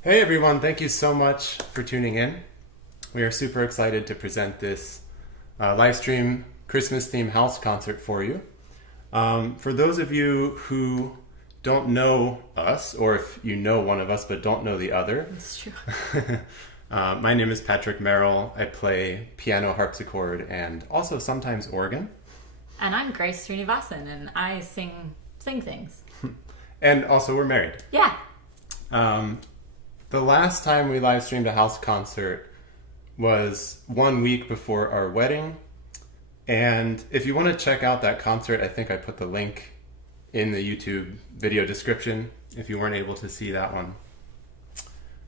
Hey everyone, thank you so much for tuning in. We are super excited to present this live stream Christmas themed house concert for you. For those of you who don't know us, or if you know one of us but don't know the other, That's true. my name is Patrick Merrill. I play piano, harpsichord, and also sometimes organ. And I'm Grace Srinivasan, and I sing things. And also we're married. Yeah. The last time we live streamed a house concert was 1 week before our wedding. And if you want to check out that concert, I think I put the link in the YouTube video description if you weren't able to see that one.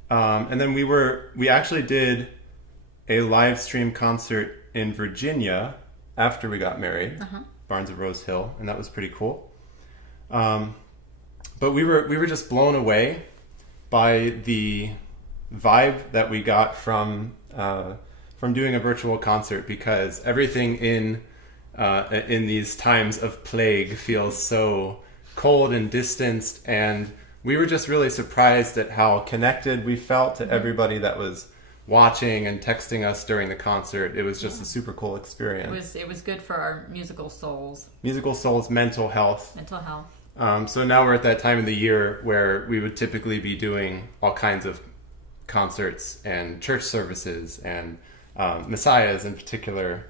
And then we actually did a live stream concert in Virginia after we got married, Barnes of Rose Hill, and that was pretty cool. But we were just blown away by the vibe that we got from doing a virtual concert, because everything in these times of plague feels so cold and distanced, and we were just really surprised at how connected we felt to everybody that was watching and texting us during the concert. It was just a super cool experience. It was good for our musical souls. Mental health. So now we're at that time of the year where we would typically be doing all kinds of concerts and church services and messiahs in particular.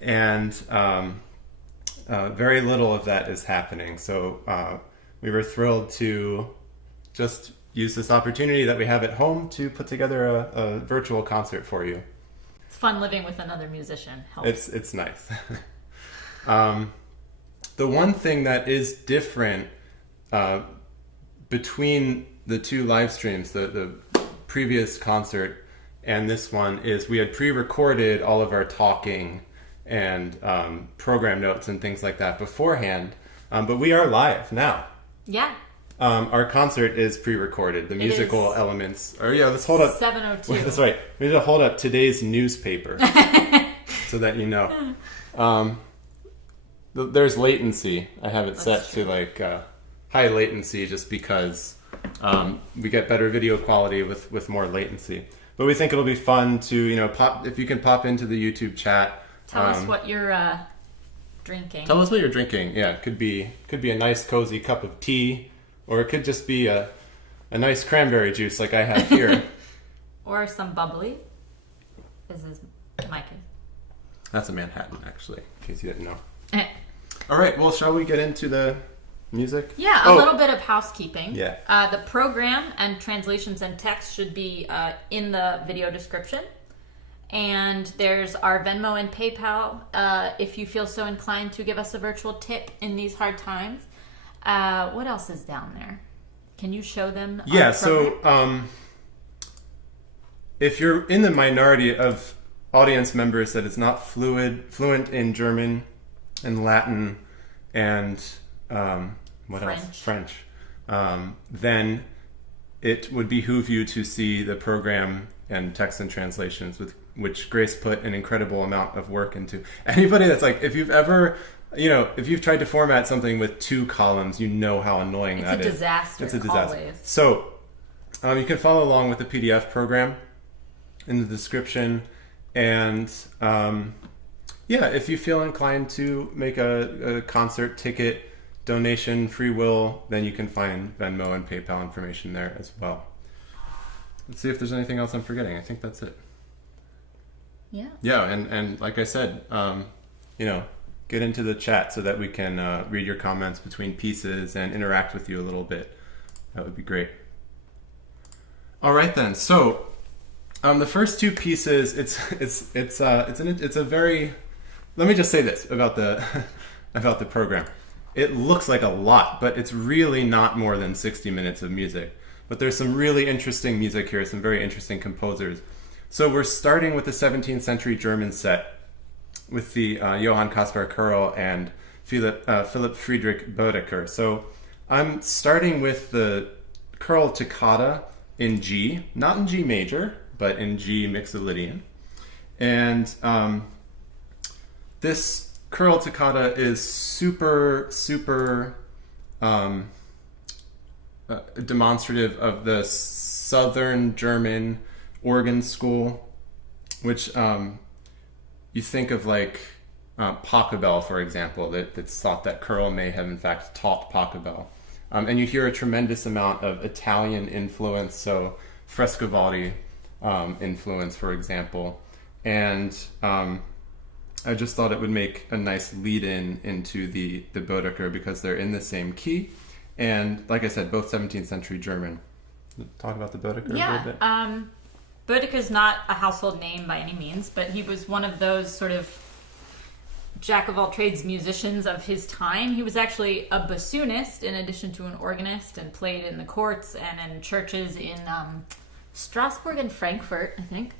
And very little of that is happening. So we were thrilled to just use this opportunity that we have at home to put together a virtual concert for you. It's fun living with another musician. Helps. It's nice. The one thing that is different between the two live streams, the previous concert and this one, is we had pre-recorded all of our talking and program notes and things like that beforehand, but we are live now. Yeah. Our concert is pre-recorded. The musical elements are, let's hold up. 7:02. That's right. We need to hold up today's newspaper so that you know. There's latency. I have it set to like high latency just because we get better video quality with more latency. But we think it'll be fun to if you can pop into the YouTube chat. Tell us what you're drinking. Tell us what you're drinking. Yeah, it could be a nice cozy cup of tea, or it could just be a nice cranberry juice like I have here. Or some bubbly. This is my case. That's a Manhattan, actually, in case you didn't know. All right, well, shall we get into the music? Yeah, a little bit of housekeeping. Yeah. The program and translations and text should be in the video description. And there's our Venmo and PayPal if you feel so inclined to give us a virtual tip in these hard times. What else is down there? Can you show them? Yeah, so if you're in the minority of audience members that is not fluent in German and Latin and French, then it would behoove you to see the program and text and translations, with which Grace put an incredible amount of work into. Anybody that's like, if you've ever, if you've tried to format something with 2 columns, you know how annoying that is. It's a disaster. It's a disaster. Always. So you can follow along with the PDF program in the description. And if you feel inclined to make a concert ticket donation, free will, then you can find Venmo and PayPal information there as well. Let's see if there's anything else I'm forgetting. I think that's it. Yeah. Yeah, and like I said, get into the chat so that we can read your comments between pieces and interact with you a little bit. That would be great. All right then. So the first 2 pieces, it's a very. Let me just say this about the about the program. It looks like a lot, but it's really not more than 60 minutes of music. But there's some really interesting music here, some very interesting composers. So we're starting with the 17th century German set with the Johann Kaspar Kerll and Philipp Friedrich Böddecker. So I'm starting with the Kerll Toccata in G, not in G major, but in G Mixolydian. And this Kerll Toccata is super demonstrative of the Southern German organ school, which you think of like Pachelbel, for example, that's thought that Kerll may have in fact taught Pachelbel. And you hear a tremendous amount of Italian influence, so Frescobaldi influence, for example. And I just thought it would make a nice lead-in into the Böddecker because they're in the same key. And like I said, both 17th century German. Talk about the Böddecker a little bit. Bödecker's not a household name by any means, but he was one of those sort of jack-of-all-trades musicians of his time. He was actually a bassoonist in addition to an organist, and played in the courts and in churches in Strasbourg and Frankfurt, I think.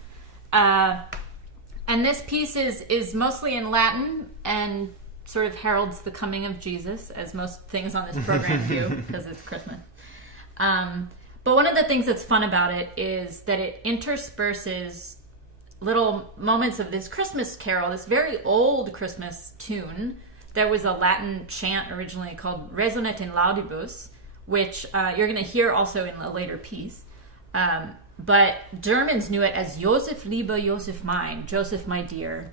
And this piece is mostly in Latin and sort of heralds the coming of Jesus, as most things on this program do, because it's Christmas. But one of the things that's fun about it is that it intersperses little moments of this Christmas carol, this very old Christmas tune. There was a Latin chant originally called Resonet in Laudibus, which you're going to hear also in a later piece. But Germans knew it as Josef lieber, Josef mein, Joseph my dear.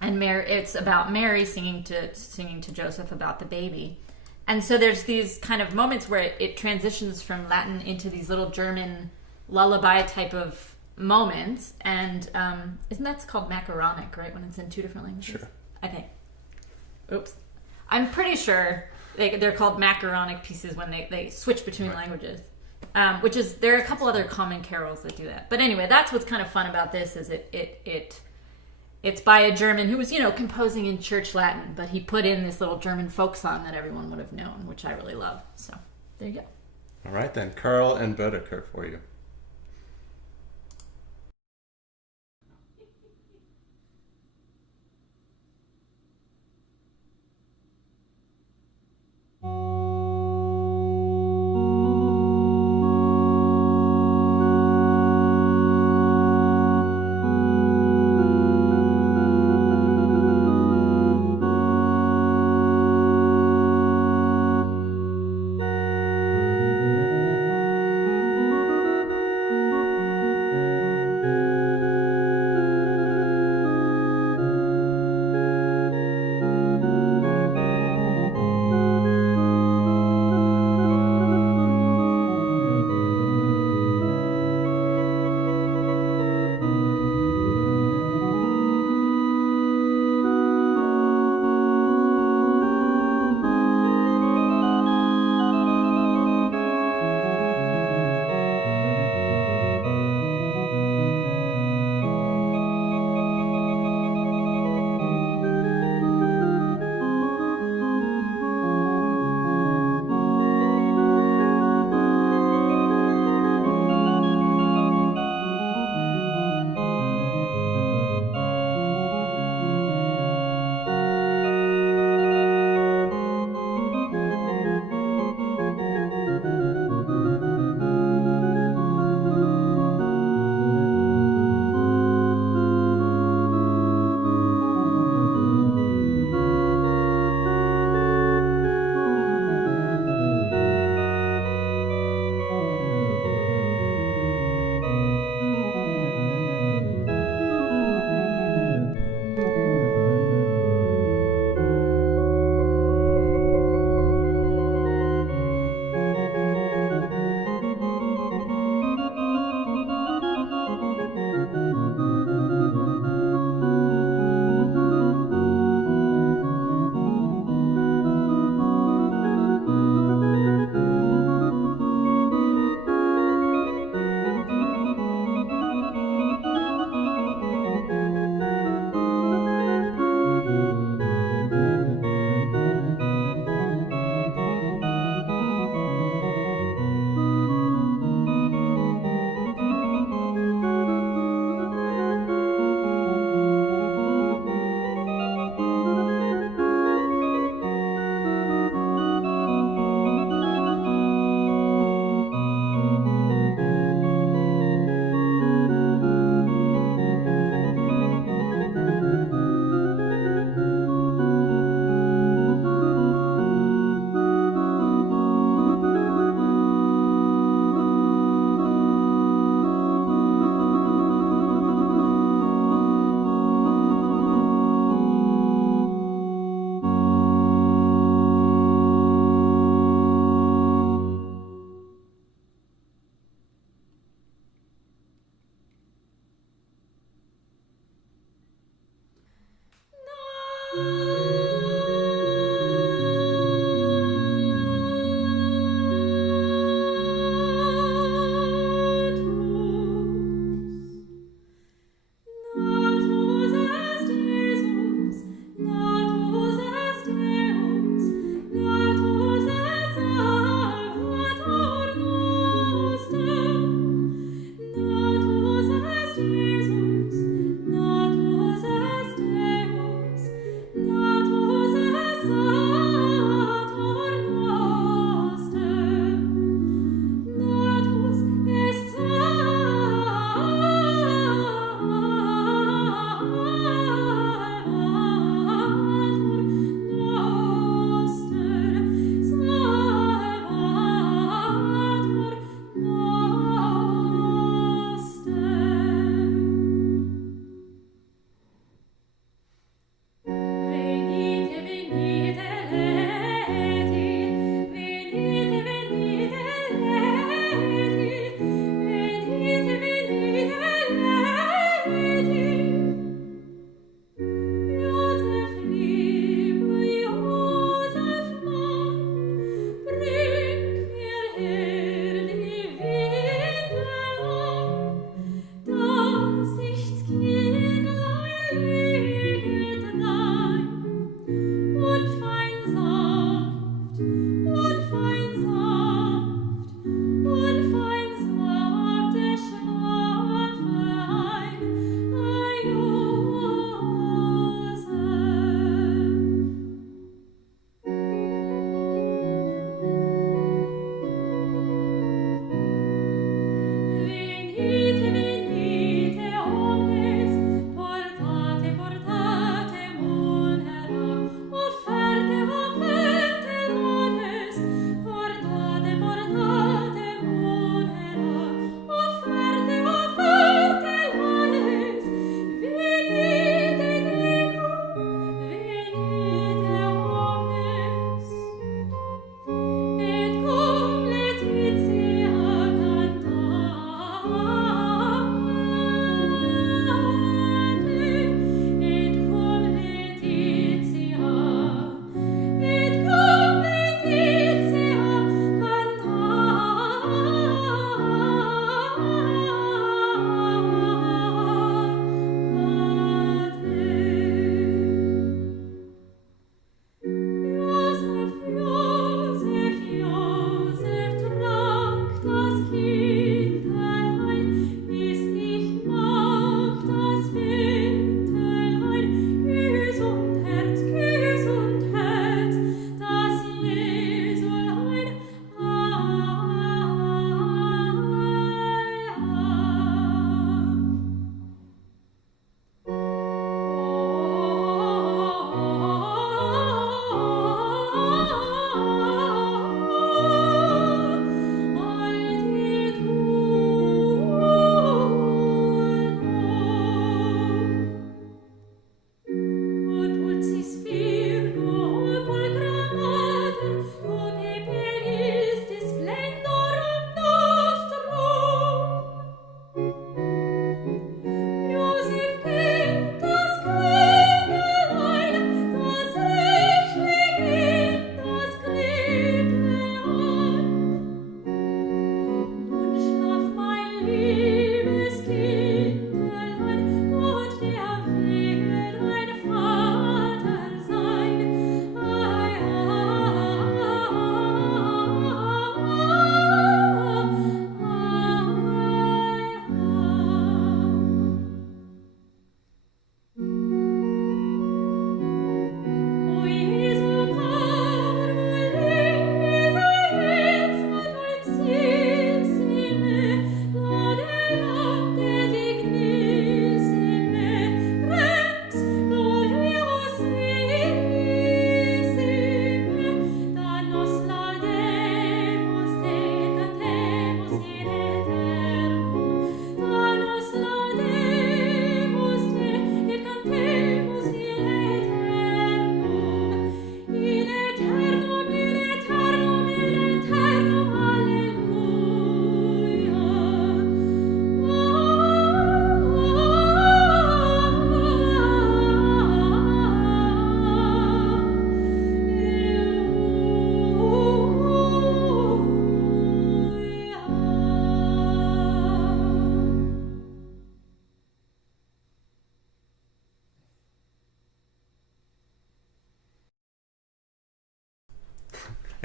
And it's about Mary singing to Joseph about the baby. And so there's these kind of moments where it transitions from Latin into these little German lullaby type of moments. And isn't that called macaronic, right? When it's in 2 different languages? Sure. I think. Oops. I'm pretty sure they're called macaronic pieces when they switch between languages. There are a couple other common carols that do that. But anyway, that's what's kind of fun about this, is it's by a German who was, composing in church Latin, but he put in this little German folk song that everyone would have known, which I really love. So there you go. All right then, Kerll and Böddecker for you.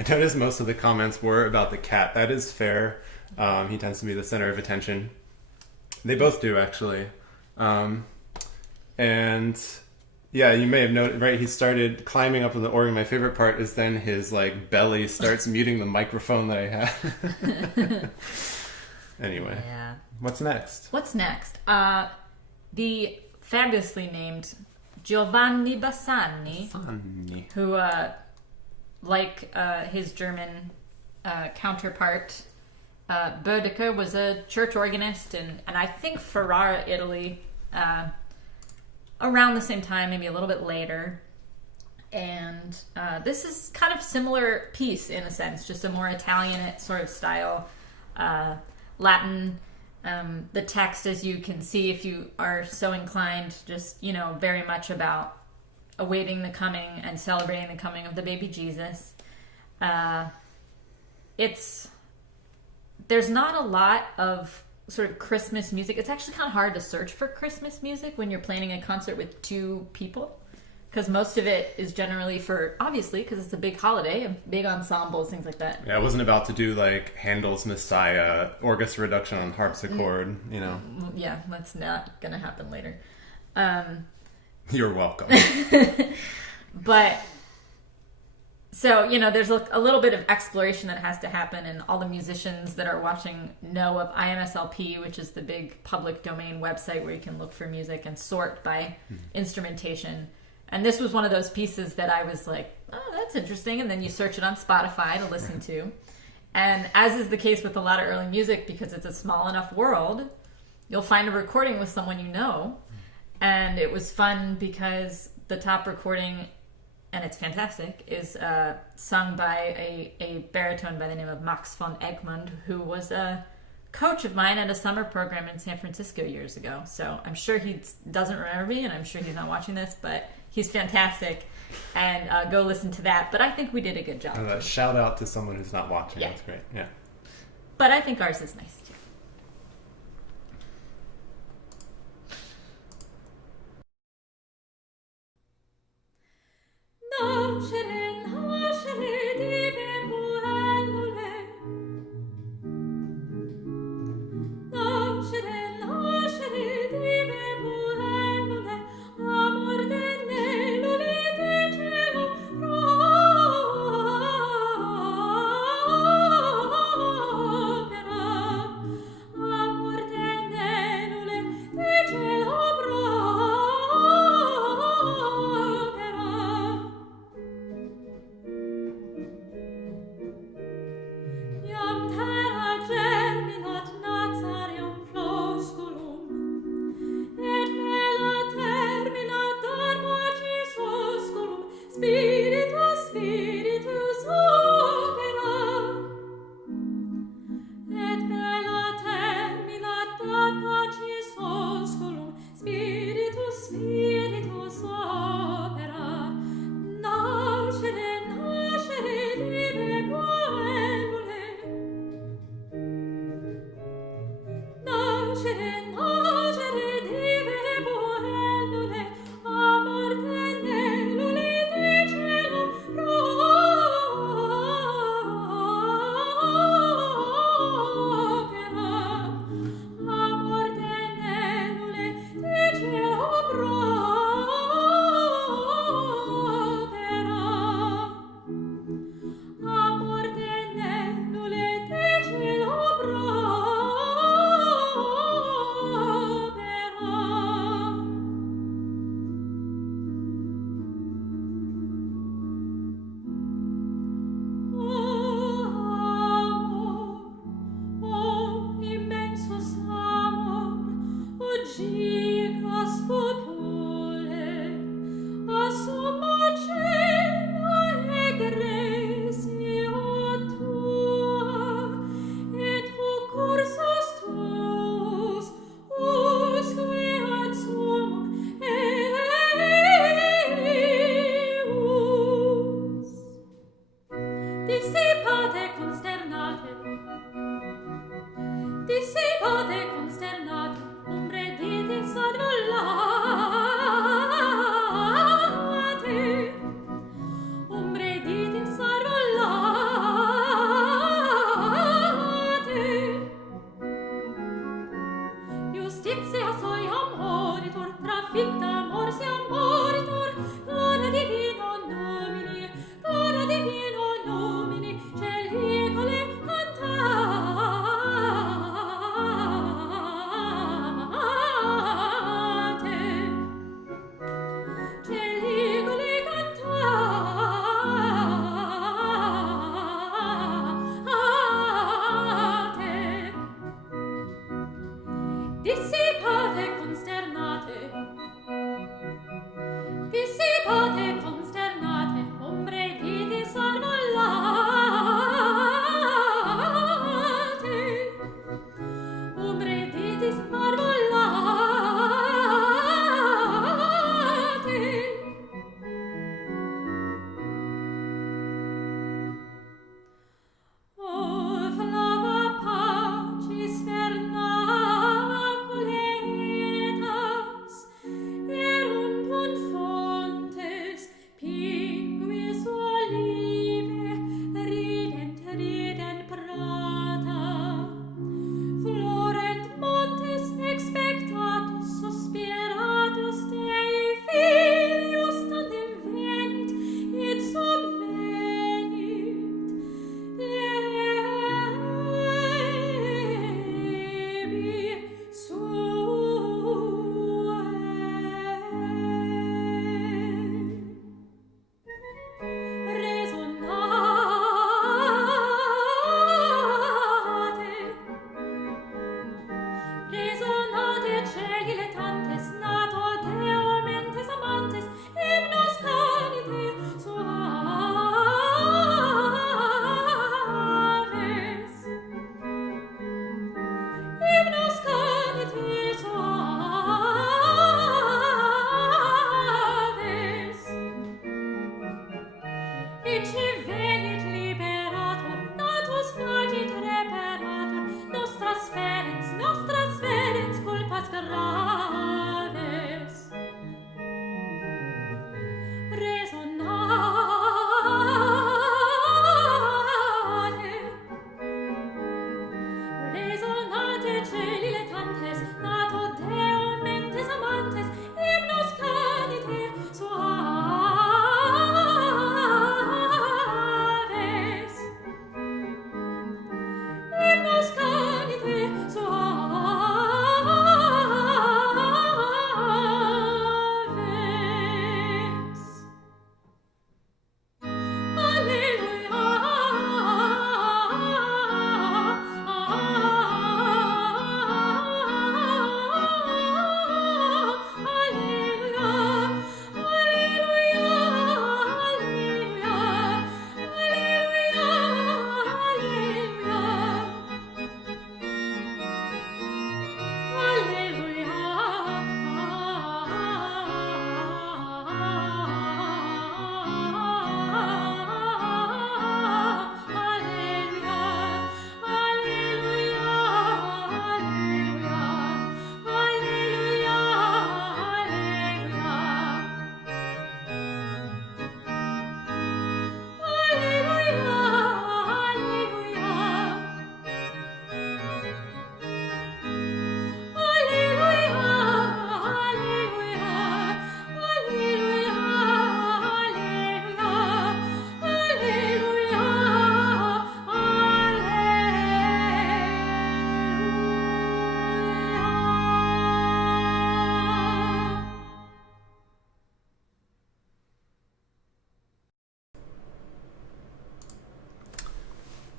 I noticed most of the comments were about the cat. That is fair. He tends to be the center of attention. They both do, actually. And yeah, you may have noted, right? He started climbing up on the organ. My favorite part is then his like belly starts muting the microphone that I have. Anyway, yeah. What's next? What's next? The fabulously named Giovanni Bassani, who, like his German counterpart, Böddecker, was a church organist, and I think Ferrara, Italy, around the same time, maybe a little bit later. And this is kind of similar piece in a sense, just a more Italian sort of style, Latin. The text, as you can see if you are so inclined, just, very much about awaiting the coming and celebrating the coming of the baby Jesus. There's not a lot of sort of Christmas music. It's actually kind of hard to search for Christmas music when you're planning a concert with two people, because most of it is generally obviously, because it's a big holiday, big ensembles, things like that. Yeah, I wasn't about to do like Handel's Messiah, orchestra reduction on harpsichord, Yeah, that's not going to happen later. You're welcome. But, so, there's a little bit of exploration that has to happen, and all the musicians that are watching know of IMSLP, which is the big public domain website where you can look for music and sort by instrumentation. And this was one of those pieces that I was like, oh, that's interesting. And then you search it on Spotify to listen to. And as is the case with a lot of early music, because it's a small enough world, you'll find a recording with someone you know. And it was fun because the top recording, and it's fantastic, is sung by a baritone by the name of Max von Egmond, who was a coach of mine at a summer program in San Francisco years ago. So I'm sure he doesn't remember me, and I'm sure he's not watching this, but he's fantastic, and go listen to that. But I think we did a good job. Shout out to someone who's not watching. Yeah. That's great. Yeah. But I think ours is nice too.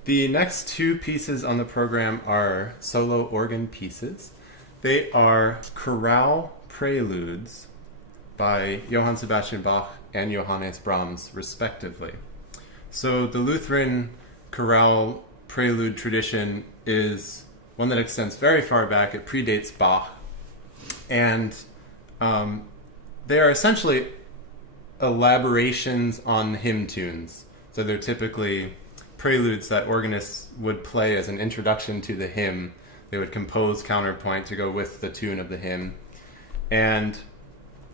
The next two pieces on the program are solo organ pieces. They are chorale preludes by Johann Sebastian Bach and Johannes Brahms, respectively. So the Lutheran chorale prelude tradition is one that extends very far back. It predates Bach. And they are essentially elaborations on hymn tunes. So they're typically preludes that organists would play as an introduction to the hymn. They would compose counterpoint to go with the tune of the hymn. And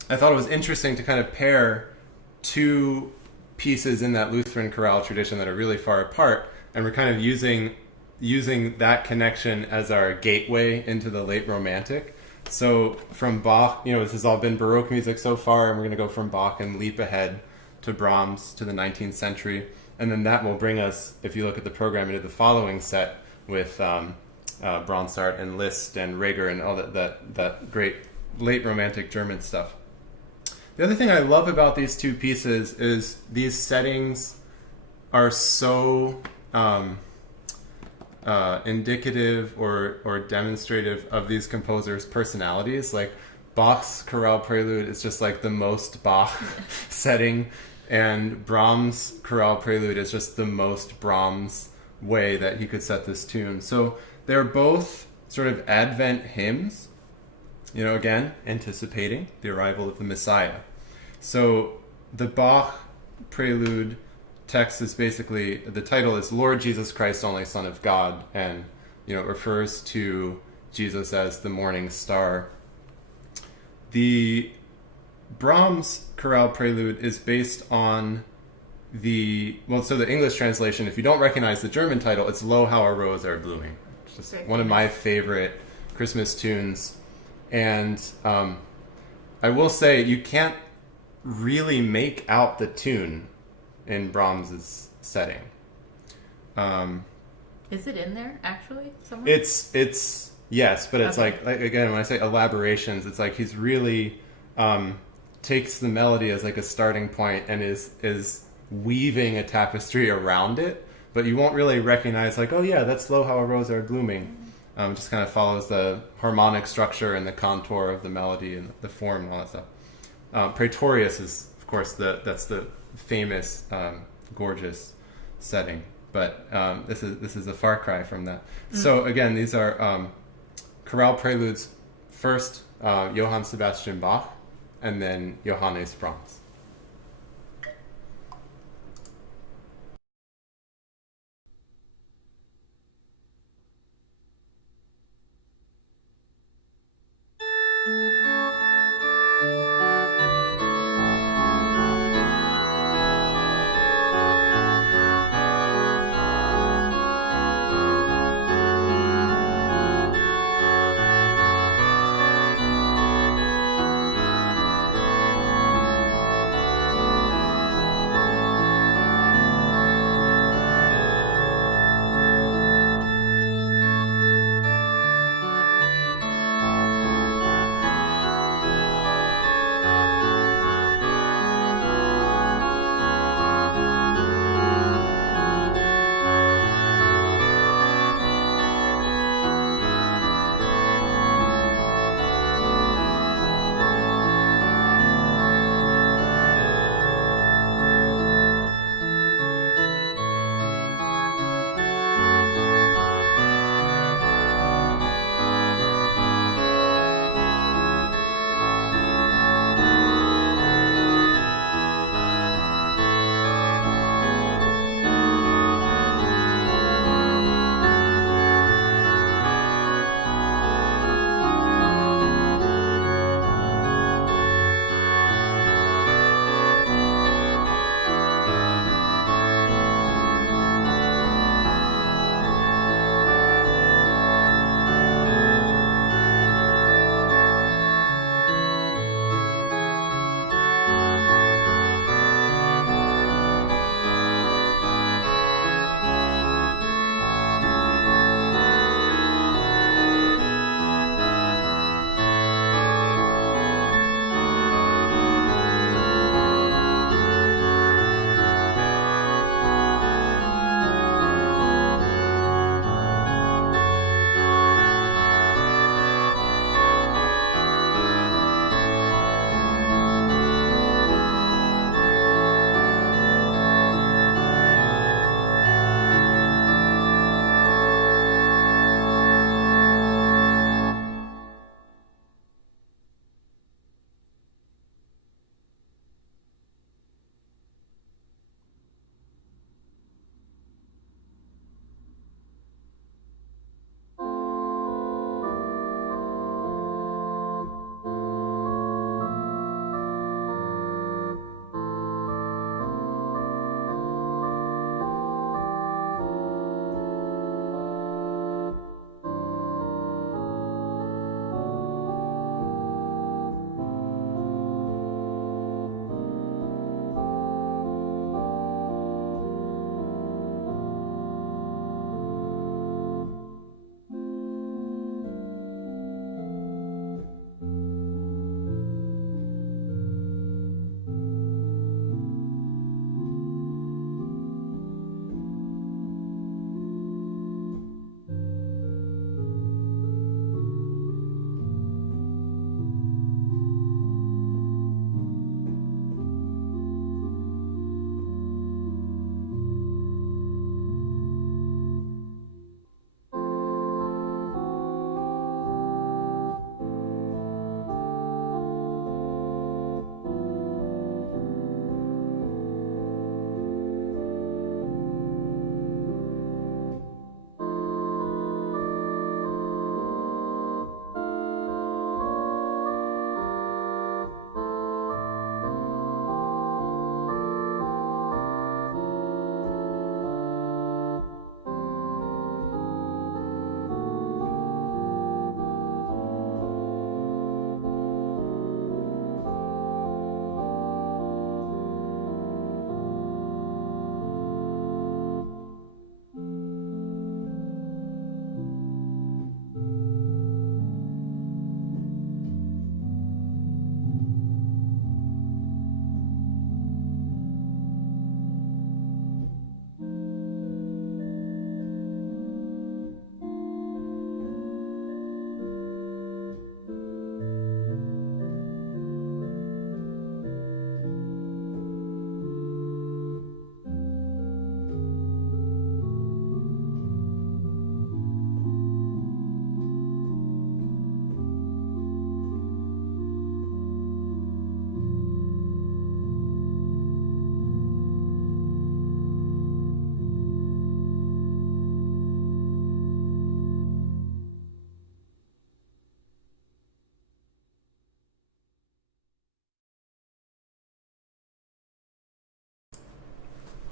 I thought it was interesting to kind of pair two pieces in that Lutheran chorale tradition that are really far apart, and we're kind of using that connection as our gateway into the late Romantic. So from Bach, this has all been Baroque music so far, and we're going to go from Bach and leap ahead to Brahms to the 19th century. And then that will bring us, if you look at the program, into the following set with Bronsart and Liszt and Reger and all that great late Romantic German stuff. The other thing I love about these two pieces is these settings are so indicative or demonstrative of these composers' personalities. Like Bach's chorale prelude is just like the most Bach setting, and Brahms' chorale prelude is just the most Brahms way that he could set this tune. So they're both sort of Advent hymns, again, anticipating the arrival of the Messiah. So the Bach prelude text is basically, the title is Lord Jesus Christ, only Son of God, and it refers to Jesus as the morning star. The Brahms chorale prelude is based on the English translation, if you don't recognize the German title, it's Lo, How a Rose Are Blooming. It's just one of my favorite Christmas tunes. And I will say, you can't really make out the tune in Brahms's setting. Is it in there actually somewhere? It's yes, but it's like again, when I say elaborations, it's like he's really takes the melody as like a starting point and is weaving a tapestry around it, but you won't really recognize like, oh yeah, that's Lo, How a Rose Are Blooming. It just kind of follows the harmonic structure and the contour of the melody and the form and all that stuff. Praetorius is, of course, that's the famous, gorgeous setting, but this is a far cry from that. So again, these are chorale preludes. First, Johann Sebastian Bach, and then Johannes Brahms.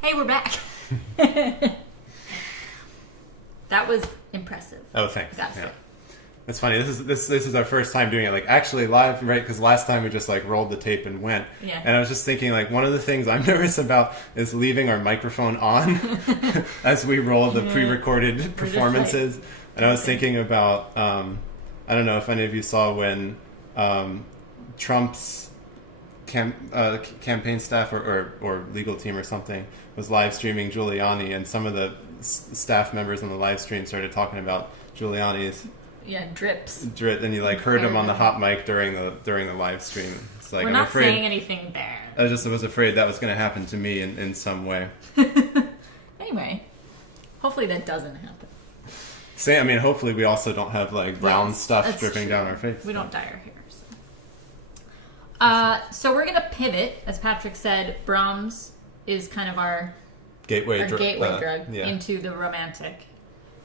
Hey, we're back. That was impressive. Oh, thanks. That's yeah. it. It's funny. This is our first time doing it, like actually live, right? Because last time we just like rolled the tape and went. Yeah. And I was just thinking, like, one of the things I'm nervous about is leaving our microphone on as we roll the pre-recorded performances. And I was thinking about, I don't know if any of you saw when Trump's campaign staff or legal team or something was live streaming Giuliani, and some of the staff members on the live stream started talking about Giuliani's drips. And you like heard him on the hot mic during the live stream. It's like, We're not saying anything bad. I just was afraid that was going to happen to me in some way. Anyway, hopefully that doesn't happen. I mean, hopefully we also don't have like brown stuff dripping down our face. We don't dye our hair. So we're going to pivot, as Patrick said. Brahms is kind of our gateway drug into the romantic,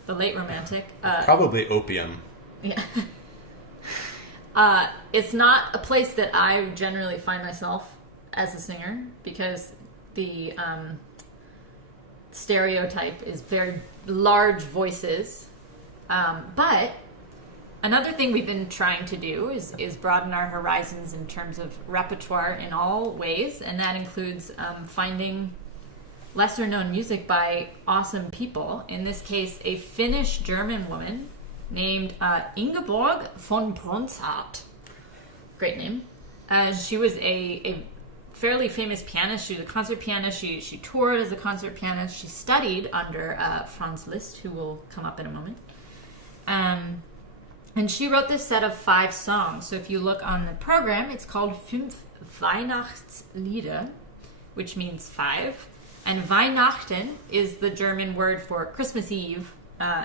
the late romantic. Probably opium. Yeah. It's not a place that I generally find myself as a singer, because the stereotype is very large voices. But another thing we've been trying to do is broaden our horizons in terms of repertoire in all ways, and that includes finding lesser known music by awesome people. In this case, a Finnish-German woman named Ingeborg von Bronsart. Great name. She was a fairly famous pianist. She was a concert pianist. She toured as a concert pianist. She studied under Franz Liszt, who will come up in a moment. And she wrote this set of 5 songs. So if you look on the program, it's called Fünf Weihnachtslieder, which means 5. And Weihnachten is the German word for Christmas Eve.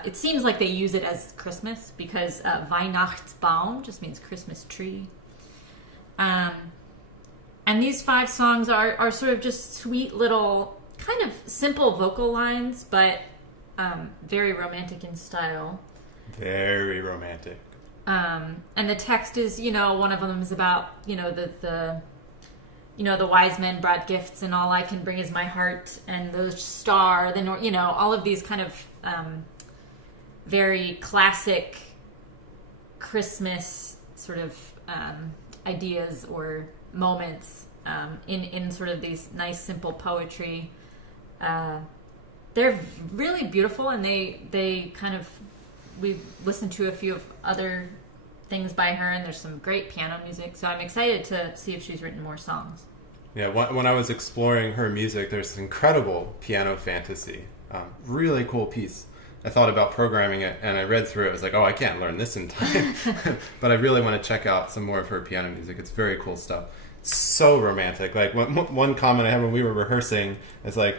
It seems like they use it as Christmas, because Weihnachtsbaum just means Christmas tree. And these 5 songs are sort of just sweet little, kind of simple vocal lines, but very romantic in style. Very romantic. And the text is, one of them is about, the wise men brought gifts, and all I can bring is my heart, and the star, all of these kind of very classic Christmas sort of ideas or moments in sort of these nice, simple poetry. They're really beautiful, and they kind of, we've listened to a few of other things by her, and there's some great piano music, so I'm excited to see if she's written more songs. Yeah, when I was exploring her music, there's incredible piano fantasy. Really cool piece. I thought about programming it, and I read through it. I was like, oh, I can't learn this in time. But I really want to check out some more of her piano music. It's very cool stuff. So romantic. Like, one comment I had when we were rehearsing is like,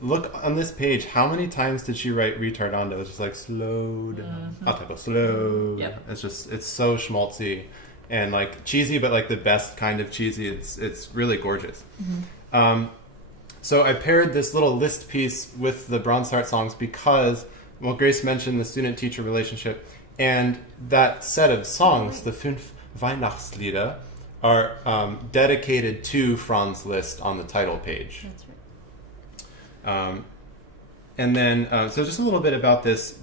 look on this page, how many times did she write retardando? It's just like, slow down. I'll take a slow. Yep. It's so schmaltzy and like cheesy, but like the best kind of cheesy. It's really gorgeous. Mm-hmm. So I paired this little Liszt piece with the Bronsart songs because, well, Grace mentioned the student-teacher relationship, and that set of songs, the Fünf Weihnachtslieder, are dedicated to Franz Liszt on the title page. That's right. And then, so just a little bit about this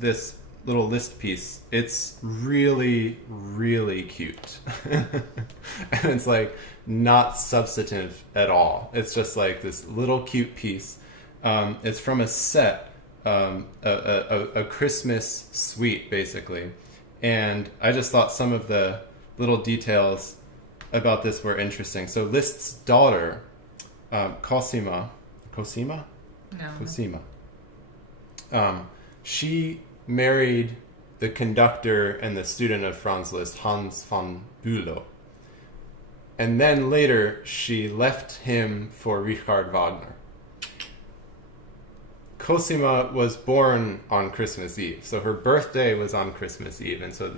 little Liszt piece. It's really, really cute. And it's like not substantive at all. It's just like this little cute piece. It's from a set, a Christmas suite, basically. And I just thought some of the little details about this were interesting. So Liszt's daughter, Cosima, she married the conductor and the student of Franz Liszt, Hans von Bülow. And then later, she left him for Richard Wagner. Cosima was born on Christmas Eve, so her birthday was on Christmas Eve, and so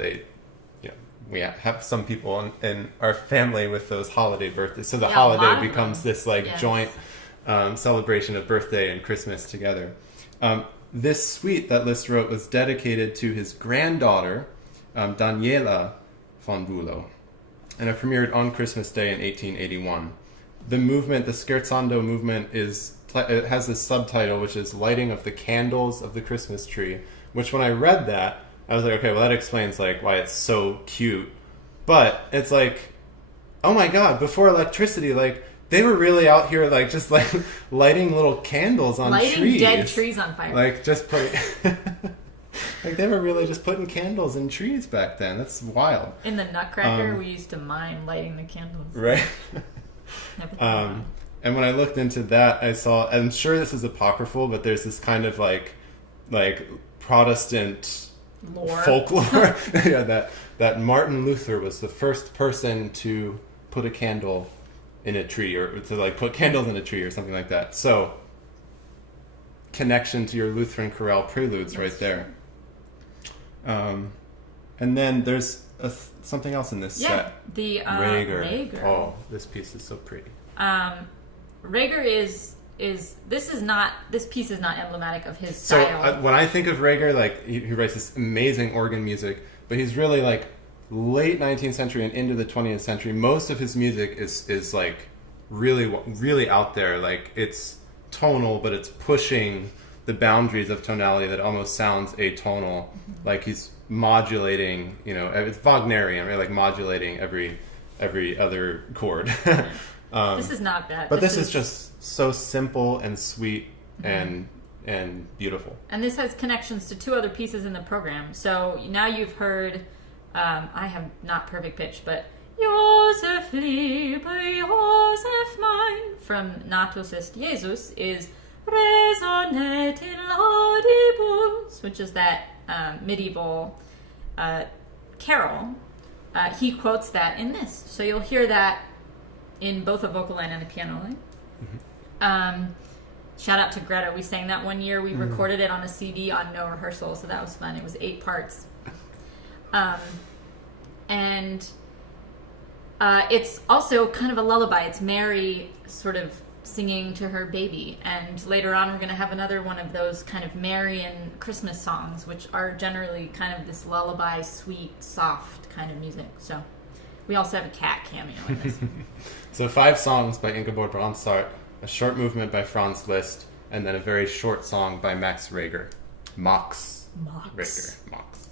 we have some people in our family with those holiday birthdays. So the holiday becomes this joint celebration of birthday and Christmas together. This suite that Liszt wrote was dedicated to his granddaughter, Daniela von Bülow, and it premiered on Christmas Day in 1881. The movement, the scherzando movement, is it has this subtitle, which is "Lighting of the Candles of the Christmas Tree." Which, when I read that, I was like, okay, well, that explains like why it's so cute. But it's like, oh my god, before electricity, like they were really out here, like just like lighting little candles on trees, lighting dead trees on fire, like just putting. Like they were really just putting candles in trees back then. That's wild. In the Nutcracker, we used to mime lighting the candles. Right. And when I looked into that, I saw. I'm sure this is apocryphal, but there's this kind of like Protestant lore. Folklore. Yeah, that Martin Luther was the first person to put a candle in a tree, or to like put candles in a tree, or something like that. So, connection to your Lutheran chorale preludes. That's right there. And then there's something else in this set. The Reger. Oh, this piece is so pretty. Reger is this piece is not emblematic of his style. So when I think of Reger, like he writes this amazing organ music, but he's really like late 19th century and into the 20th century. Most of his music is like really out there. Like it's tonal, but it's pushing the boundaries of tonality that almost sounds atonal. Mm-hmm. Like he's modulating, it's Wagnerian, right? Like modulating every other chord. This is not bad. But this is just so simple and sweet and beautiful. And this has connections to two other pieces in the program. So now you've heard, I have not perfect pitch, but Joseph liebe, Joseph mein from Natus Est Jesus is Resonet in laudibus, which is that medieval carol. He quotes that in this. So you'll hear that in both a vocal line and a piano line. Mm-hmm. Shout out to Greta. We sang that one year. We recorded it on a CD on no rehearsal, so that was fun. It was 8 parts. And it's also kind of a lullaby. It's Mary sort of singing to her baby. And later on, we're going to have another one of those kind of Marian Christmas songs, which are generally kind of this lullaby, sweet, soft kind of music. So we also have a cat cameo in this. So 5 songs by Ingeborg von Bronsart, a short movement by Franz Liszt, and then a very short song by Max Reger. Max Reger. Max.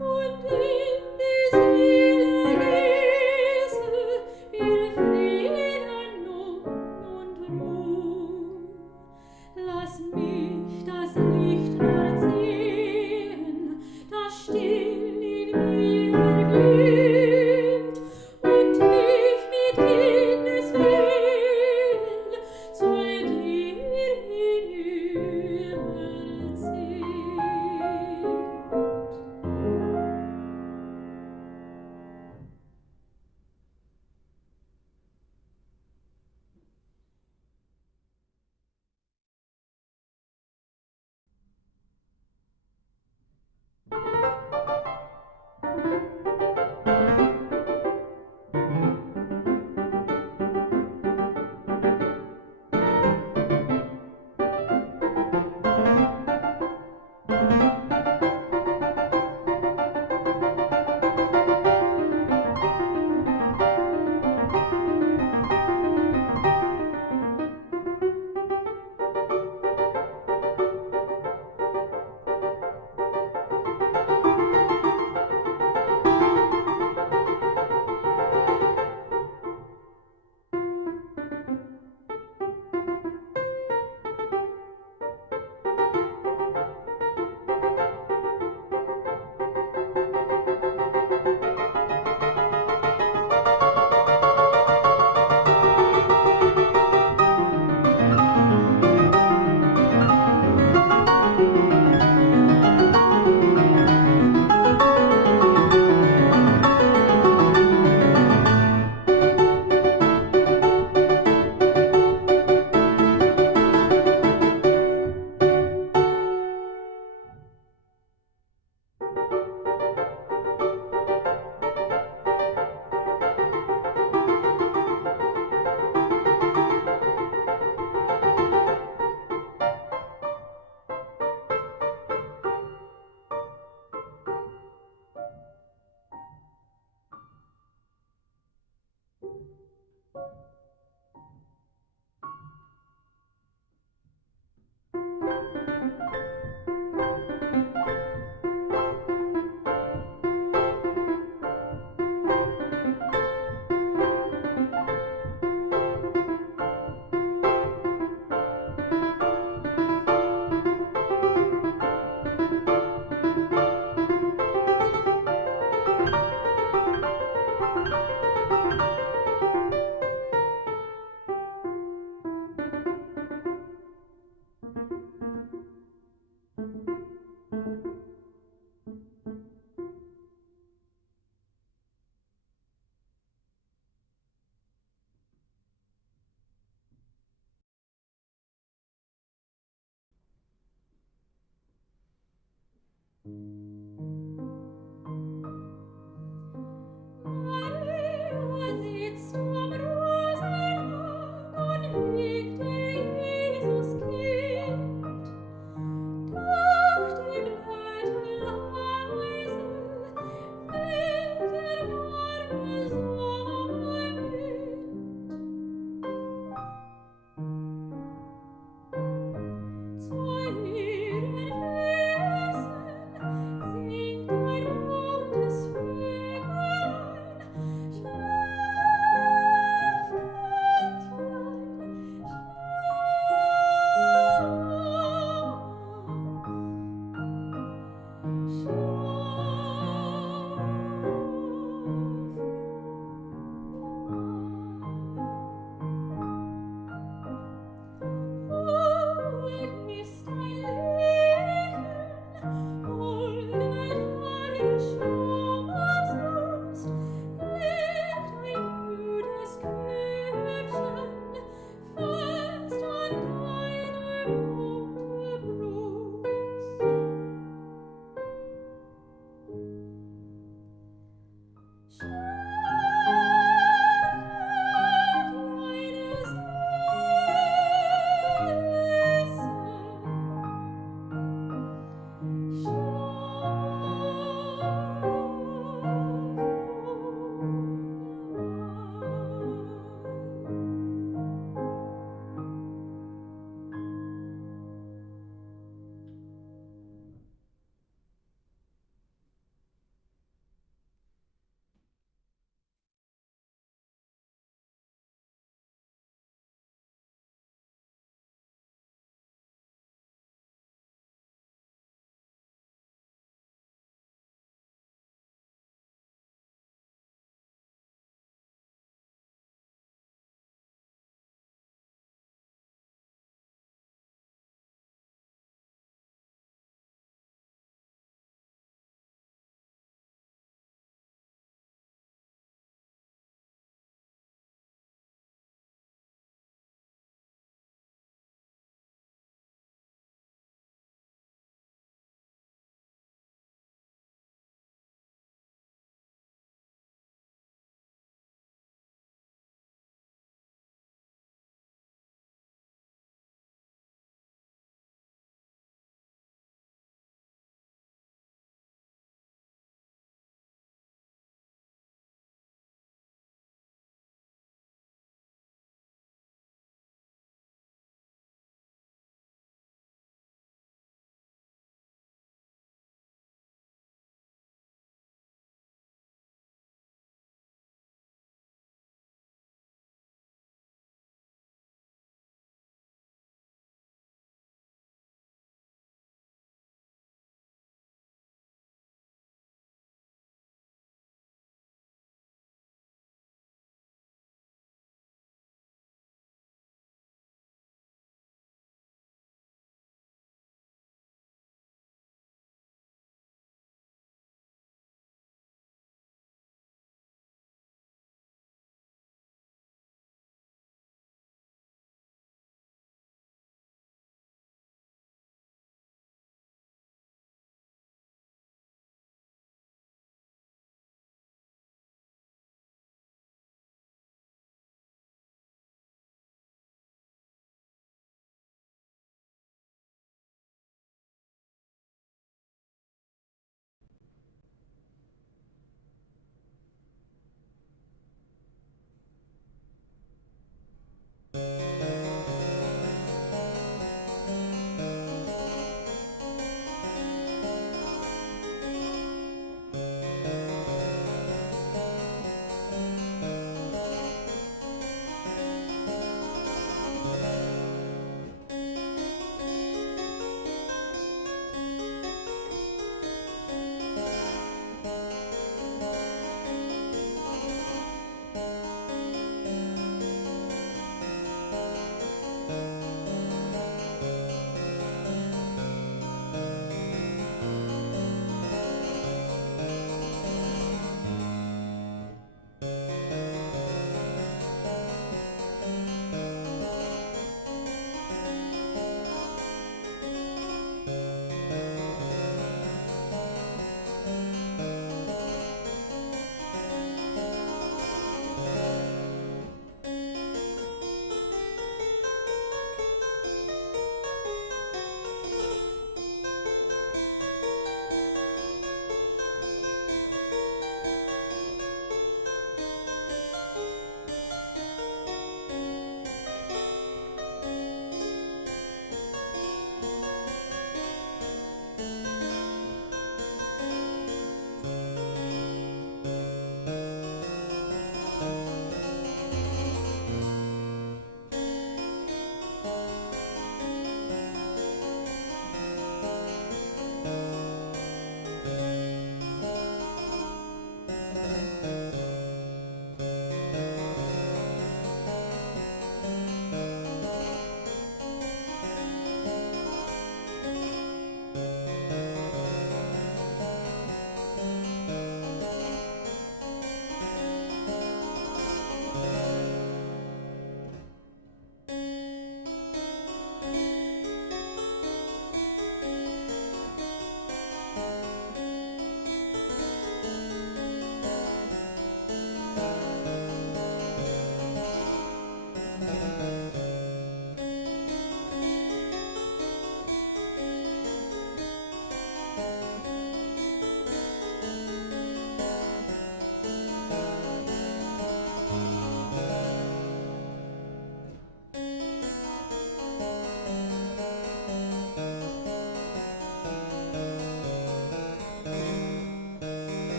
Und in die Seele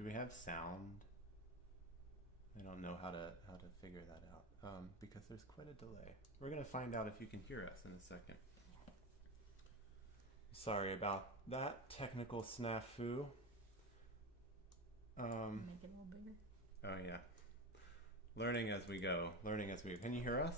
Do we have sound? I don't know how to figure that out because there's quite a delay. We're going to find out if you can hear us in a second. Sorry about that technical snafu. Make it a little bigger. Oh yeah. Learning as we go. Can you hear us?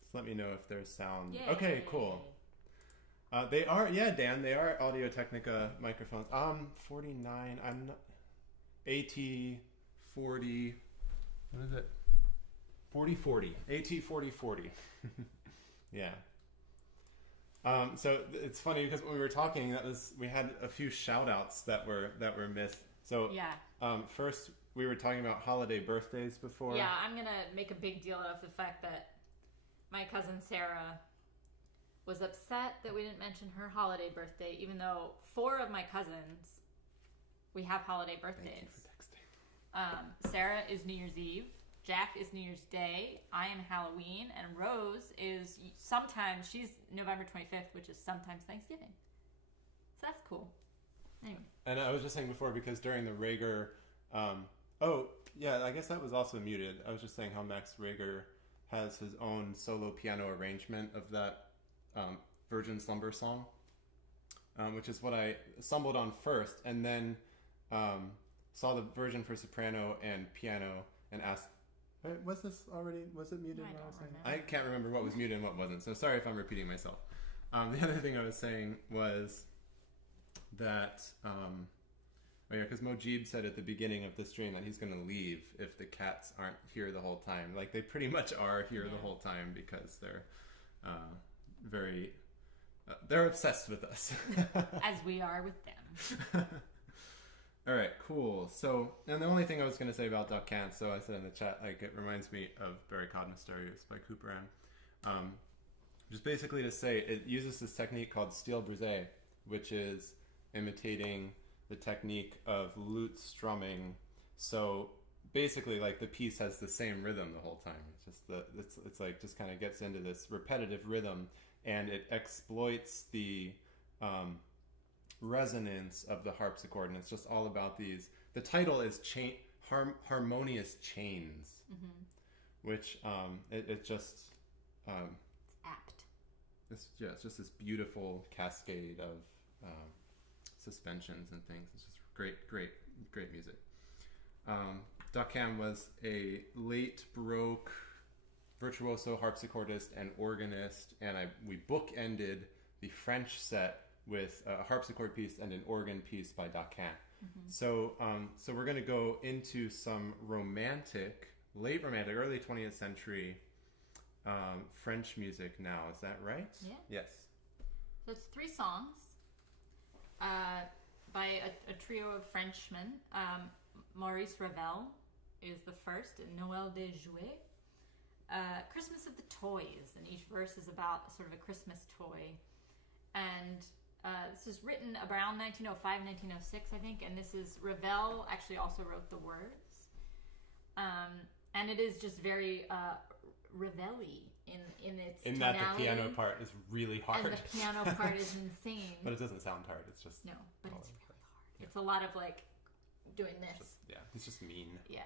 Just let me know if there's sound. Yay. Okay, cool. They are, Dan, they are Audio-Technica microphones. 49, I'm not, AT40, what is it? 4040, AT4040. Yeah. So it's funny because when we were talking, we had a few shout outs that were missed. So first we were talking about holiday birthdays before. Yeah, I'm going to make a big deal of the fact that my cousin Sarah was upset that we didn't mention her holiday birthday, even though 4 of my cousins, we have holiday birthdays. Thank you for texting. Sarah is New Year's Eve, Jack is New Year's Day, I am Halloween, and Rose is she's November 25th, which is sometimes Thanksgiving. So that's cool. Anyway. And I was just saying before, because during the Reger, I guess that was also muted. I was just saying how Max Reger has his own solo piano arrangement of that Virgin Slumber song, which is what I stumbled on first, and then saw the version for soprano and piano and asked, was it muted? I can't remember what was muted and what wasn't, so sorry if I'm repeating myself. The other thing I was saying was that, because Mojib said at the beginning of the stream that he's going to leave if the cats aren't here the whole time. Like, they pretty much are here the whole time because they're they're obsessed with us. As we are with them. All right, cool. So, and the only thing I was going to say about Toccata, so I said in the chat, like, it reminds me of Barry Cod Mysterious by Couperin. Just basically to say, it uses this technique called steel brisé, which is imitating the technique of lute strumming. So basically, like, the piece has the same rhythm the whole time. It's just it's like just kind of gets into this repetitive rhythm, and it exploits the resonance of the harpsichord, and it's just all about these. The title is Harmonious Chains, which it just apt. It's just this beautiful cascade of suspensions and things. It's just great music. Toccata was a late Baroque virtuoso harpsichordist and organist, and we bookended the French set with a harpsichord piece and an organ piece by Toccata. So we're going to go into some late romantic, early 20th century French music now. Is that right? Yeah. Yes. So it's 3 songs by a trio of Frenchmen. Maurice Ravel is the first, Noël des Jouets. Christmas of the Toys, and each verse is about sort of a Christmas toy. And this is written around 1905, 1906, I think, and this is Ravel actually also wrote the words. And it is just very Ravel-y in its in tonality. That the piano part is really hard. And the piano part is insane. But it doesn't sound hard, it's just... No, but it's really hard. Yeah. It's a lot of, like, doing this. It's just mean. Yeah.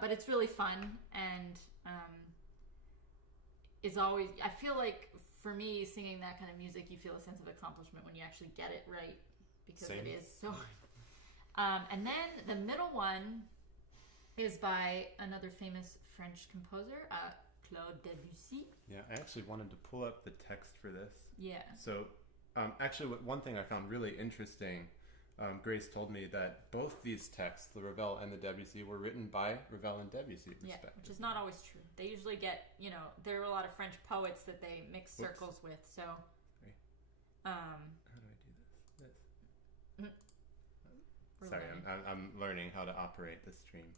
But it's really fun, and is always... I feel like, for me, singing that kind of music, you feel a sense of accomplishment when you actually get it right, because it is so... and then the middle one is by another famous French composer, Claude Debussy. Yeah, I actually wanted to pull up the text for this. Yeah. So, actually, one thing I found really interesting, Grace told me that both these texts, the Ravel and the Debussy, were written by Ravel and Debussy, respectively. Yeah, which is not always true. They usually get, there are a lot of French poets that they mix circles with, so... Sorry. How do I do this? Sorry, I'm learning how to operate the stream.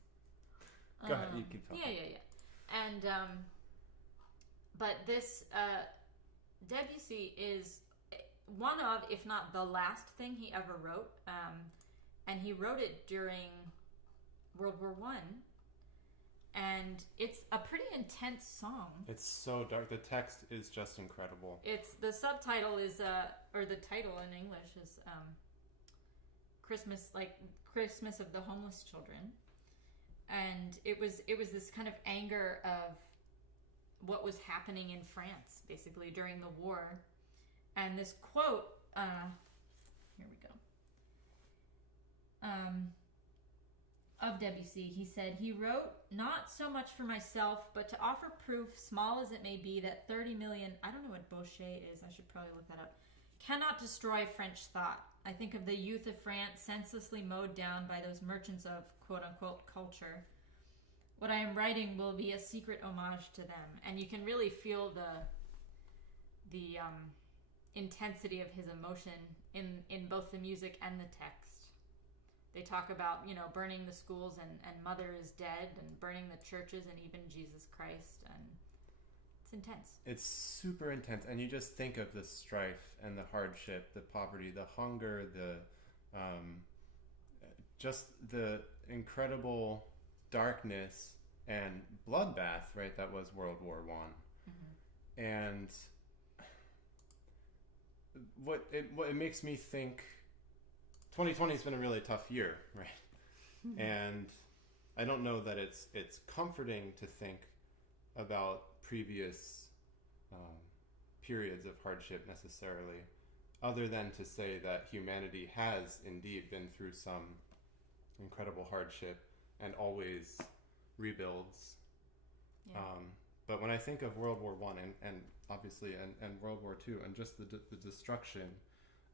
Go ahead, you keep talking. Yeah. And, but this, Debussy is one of, if not the last thing he ever wrote. And he wrote it during World War I. And it's a pretty intense song. It's so dark. The text is just incredible. It's the subtitle is or the title in English is Christmas of the Homeless Children. And it was this kind of anger of what was happening in France basically during the war. And this quote here we go. Of Debussy, he said, he wrote, "Not so much for myself, but to offer proof, small as it may be, that 30 million," I don't know what boucher is, I should probably look that up, "cannot destroy French thought. I think of the youth of France senselessly mowed down by those merchants of quote-unquote culture. What I am writing will be a secret homage to them." And you can really feel the intensity of his emotion in both the music and the text. They talk about, burning the schools and Mother is dead, and burning the churches and even Jesus Christ, and it's intense. It's super intense, and you just think of the strife and the hardship, the poverty, the hunger, the just the incredible darkness and bloodbath, right? That was World War I. Mm-hmm. And what it makes me think, 2020 has been a really tough year, right? Mm-hmm. And I don't know that it's comforting to think about previous periods of hardship necessarily, other than to say that humanity has indeed been through some incredible hardship and always rebuilds. Yeah. But when I think of World War I and obviously and World War II and just the destruction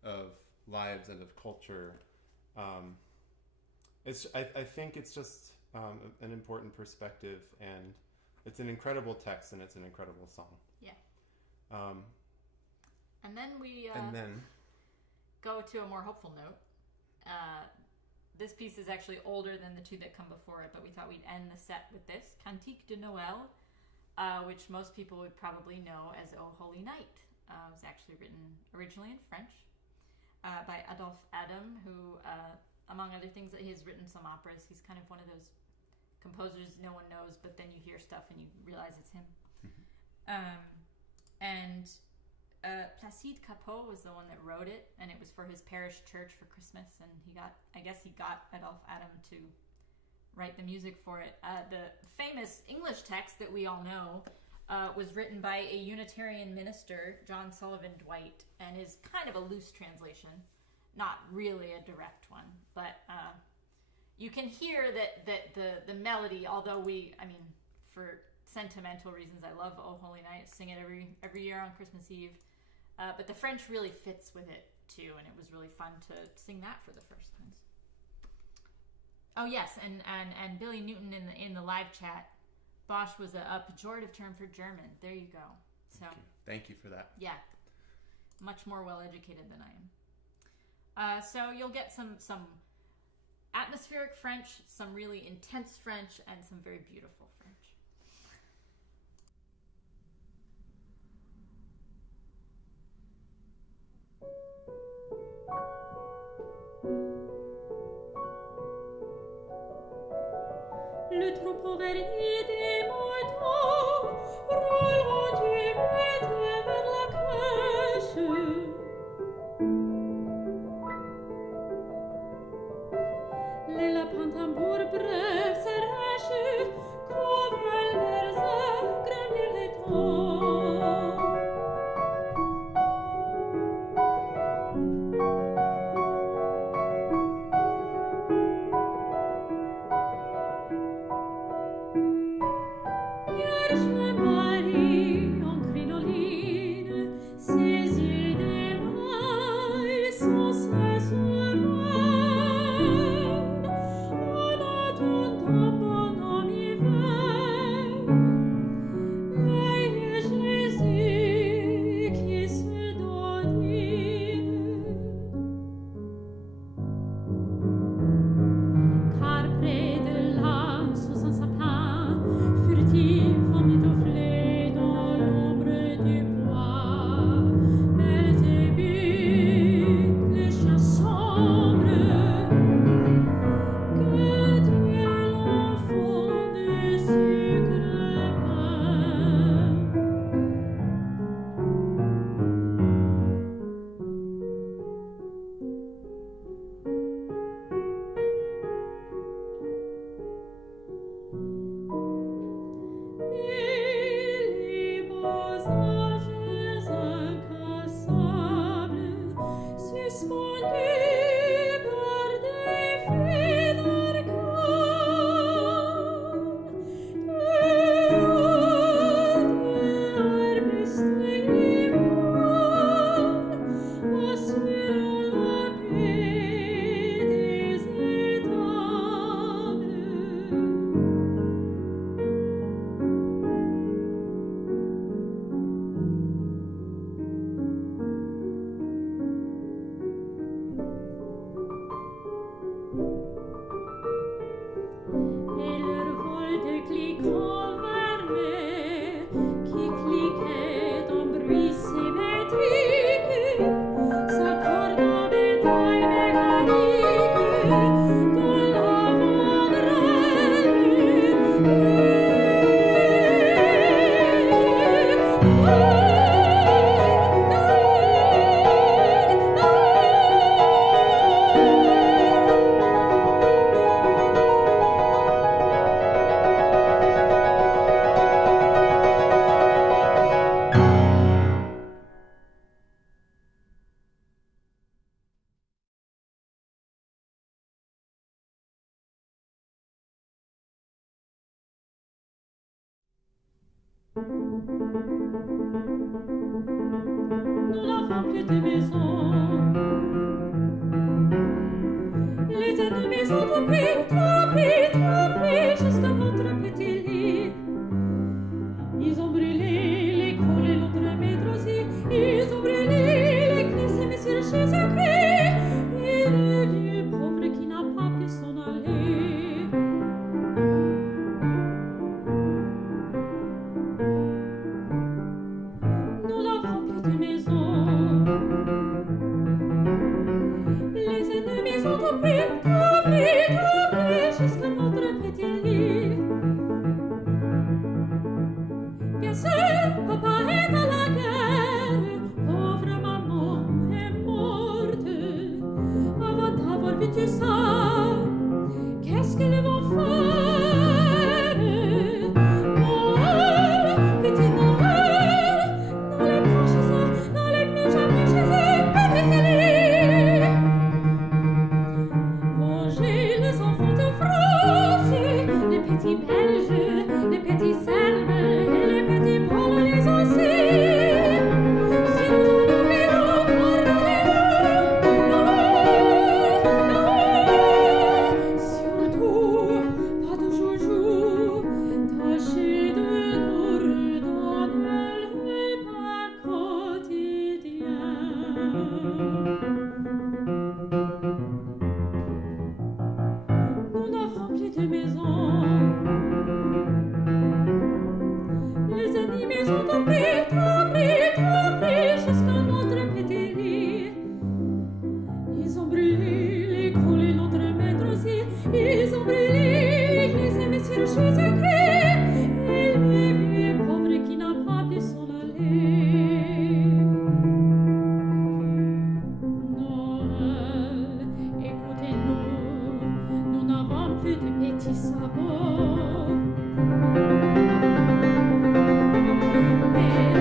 of lives and of culture, I think it's just an important perspective, and it's an incredible text, and it's an incredible song. Yeah. And then we then go to a more hopeful note. This piece is actually older than the two that come before it, but we thought we'd end the set with this, Cantique de Noël, which most people would probably know as O Holy Night. It was actually written originally in French. By Adolphe Adam, who, among other things, he has written some operas. He's kind of one of those composers no one knows, but then you hear stuff and you realize it's him. And Placide Cappeau was the one that wrote it, and it was for his parish church for Christmas, and he got Adolphe Adam to write the music for it. The famous English text that we all know was written by a Unitarian minister, John Sullivan Dwight, and is kind of a loose translation, not really a direct one, but you can hear that the melody, although for sentimental reasons, I love O Holy Night, sing it every year on Christmas Eve, but the French really fits with it too, and it was really fun to sing that for the first times. Oh yes, and Billy Newton in the live chat, Bosch was a pejorative term for German. There you go. So thank you for that. Yeah, much more well educated than I am. So you'll get some atmospheric French, some really intense French, and some very beautiful French. Le troupeau verni des moutons roulant du matin vers la crèche. Les lapins tambours brefs s'arrachent, couvrent leurs ailes, gravir les troncs. Nous n'avons plus de maison. Les ennemis sont trop pris jusqu'à notre petit lit. Ils ont brûlé l'école et notre maître aussi. Ils ont brûlé l'église et Monsieur Jésus-Christ. Et le vieux pauvre qui n'a pas pu s'en aller. Nous n'avons plus de maison. Les ennemis sont trop pris jusqu'à notre petit lit. Bien sûr, papa est à la guerre, pauvre maman est morte. Avant d'avoir vu tout ça, qu'est-ce qu'ils vont faire? Noël, petit Noël, n'allez plus jamais chez eux, petit Céline. Vengez les enfants de France, les petits Belges, les petits Serbes et les petits Polonais aussi. Si nous en oublions, Noël, surtout pas de joujou, tâchez de nous redonner le pain quotidien. Nous n'avons plus de maison. Les ennemis sont trop pris jusqu'à notre petit lit. Ils ont brûlé l'école et notre maître aussi. Ils ont brûlé l'église et Monsieur Jésus-Christ. Et le vieux pauvre qui n'a pas pu s'en aller. Noël, écoutez-nous, nous n'avons plus de petits sabots. Mais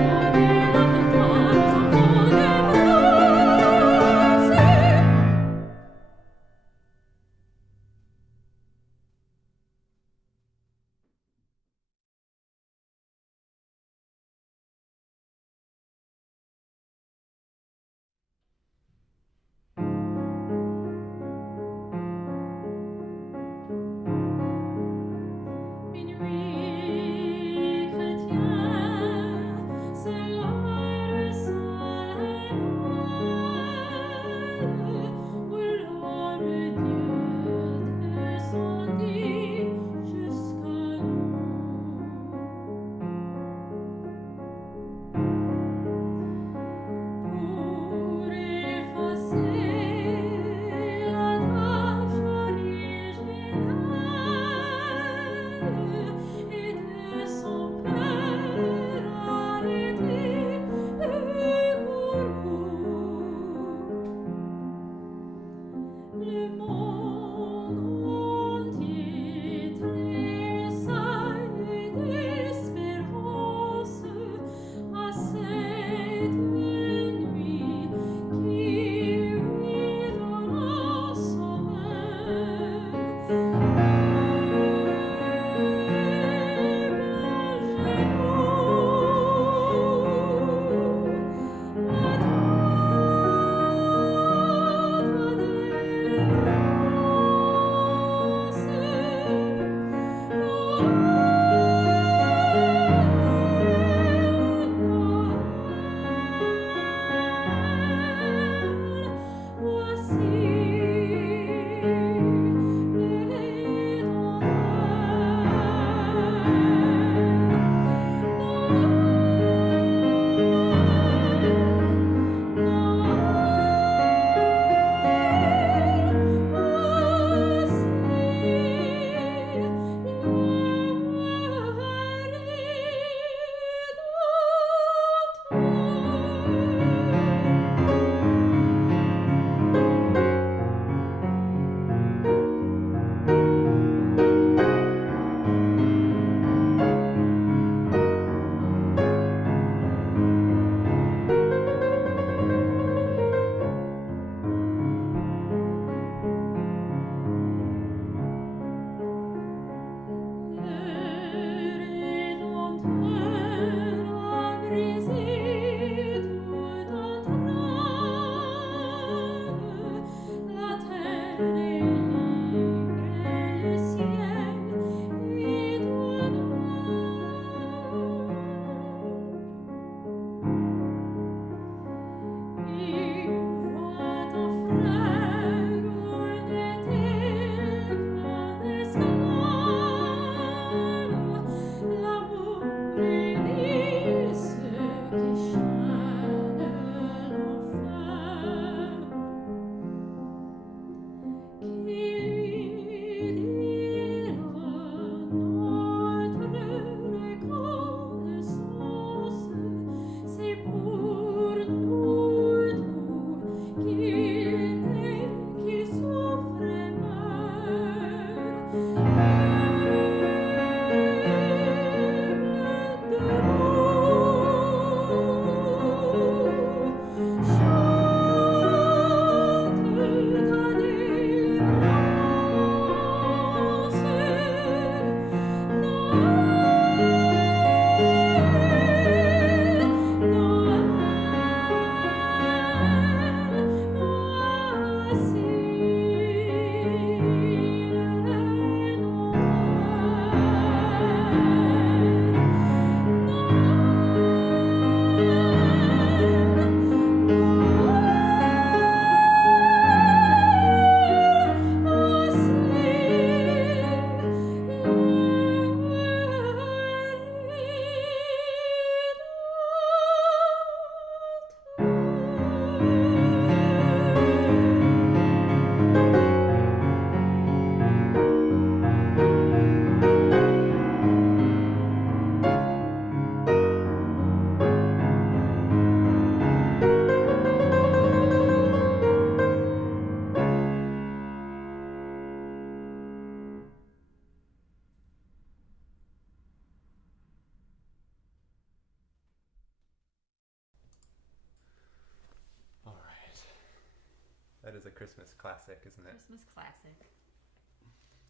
a Christmas classic, isn't it? Christmas classic.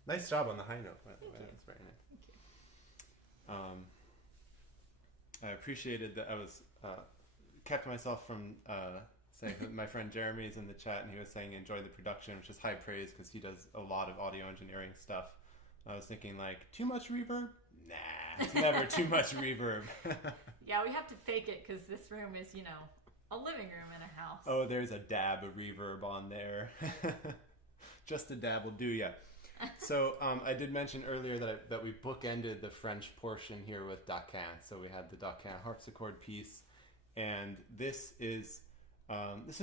Nice job on the high note, by the way. That was very nice. Thank you. I appreciated that I was kept myself from saying that my friend Jeremy is in the chat, and he was saying enjoy the production, which is high praise because he does a lot of audio engineering stuff. I was thinking, like, too much reverb? Nah, it's never too much reverb. Yeah, we have to fake it because this room is, you know, a living room in a house. Oh, there's a dab of reverb on there. Just a dab will do ya. So I did mention earlier that we bookended the French portion here with Daquin. So we had the Daquin harpsichord piece, and this is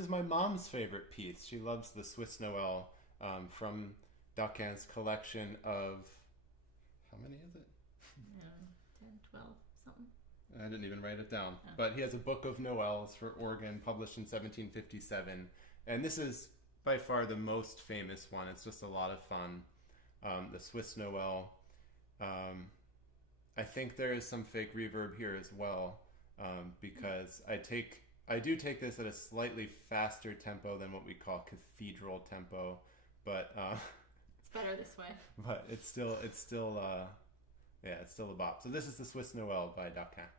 my mom's favorite piece. She loves the Swiss Noel from Daquin's collection of, how many is it? 10, 12, something. I didn't even write it down. Oh. But he has a book of Noels for organ published in 1757. And this is by far the most famous one. It's just a lot of fun. The Swiss Noel. I think there is some fake reverb here as well, because I do take this at a slightly faster tempo than what we call cathedral tempo, but It's better this way. but it's still a bop. So this is the Swiss Noel by Daquin.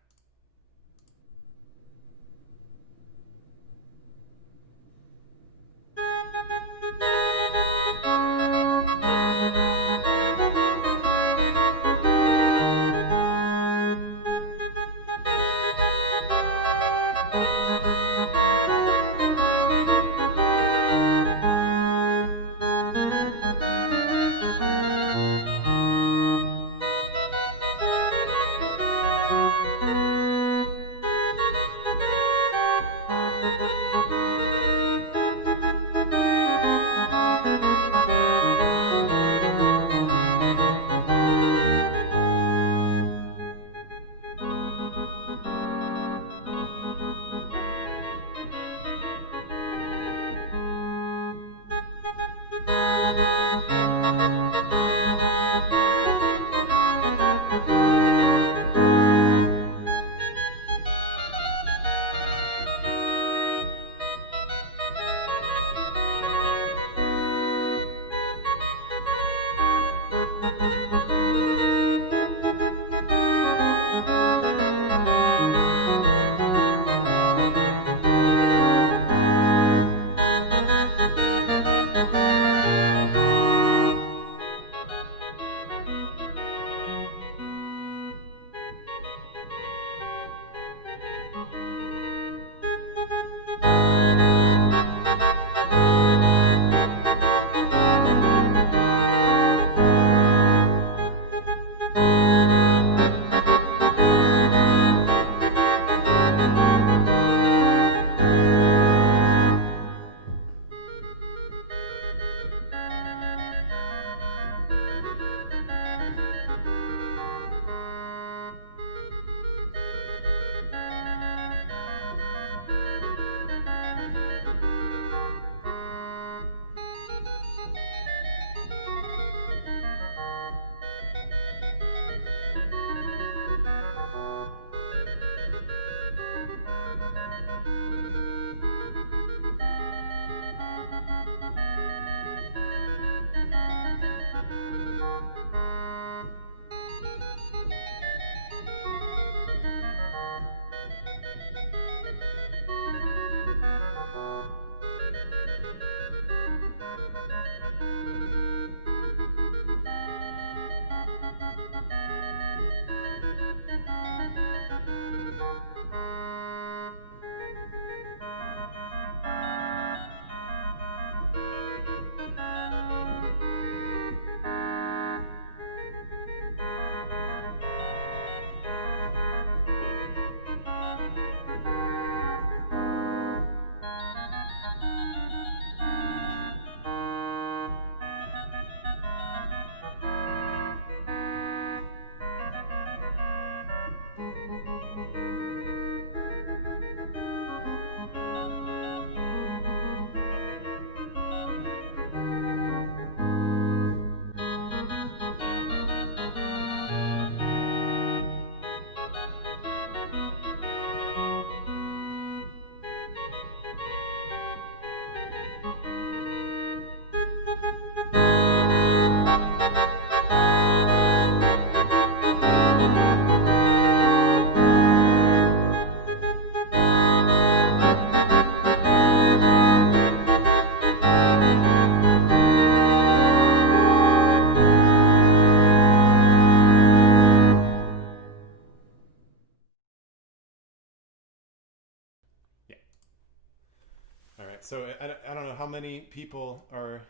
So I don't know how many people are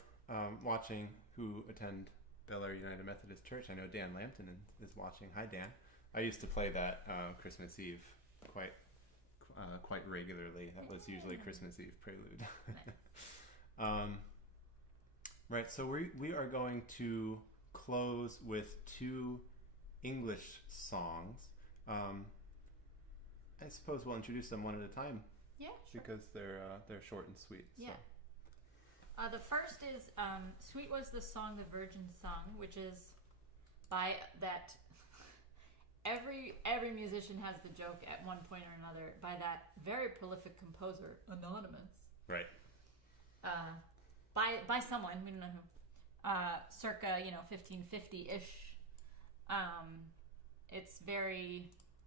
watching who attend Bel Air United Methodist Church. I know Dan Lampton is watching. Hi, Dan. I used to play that Christmas Eve quite regularly. That was usually Christmas Eve prelude. Right, so we are going to close with 2 English songs. I suppose we'll introduce them one at a time. Yeah, sure. Because they're short and sweet. Yeah. So. The first is "Sweet Was the Song the Virgin Sung," which is by that. Every musician has the joke at one point or another by that very prolific composer, Anonymous. Right. By someone, we don't know who. Circa 1550-ish.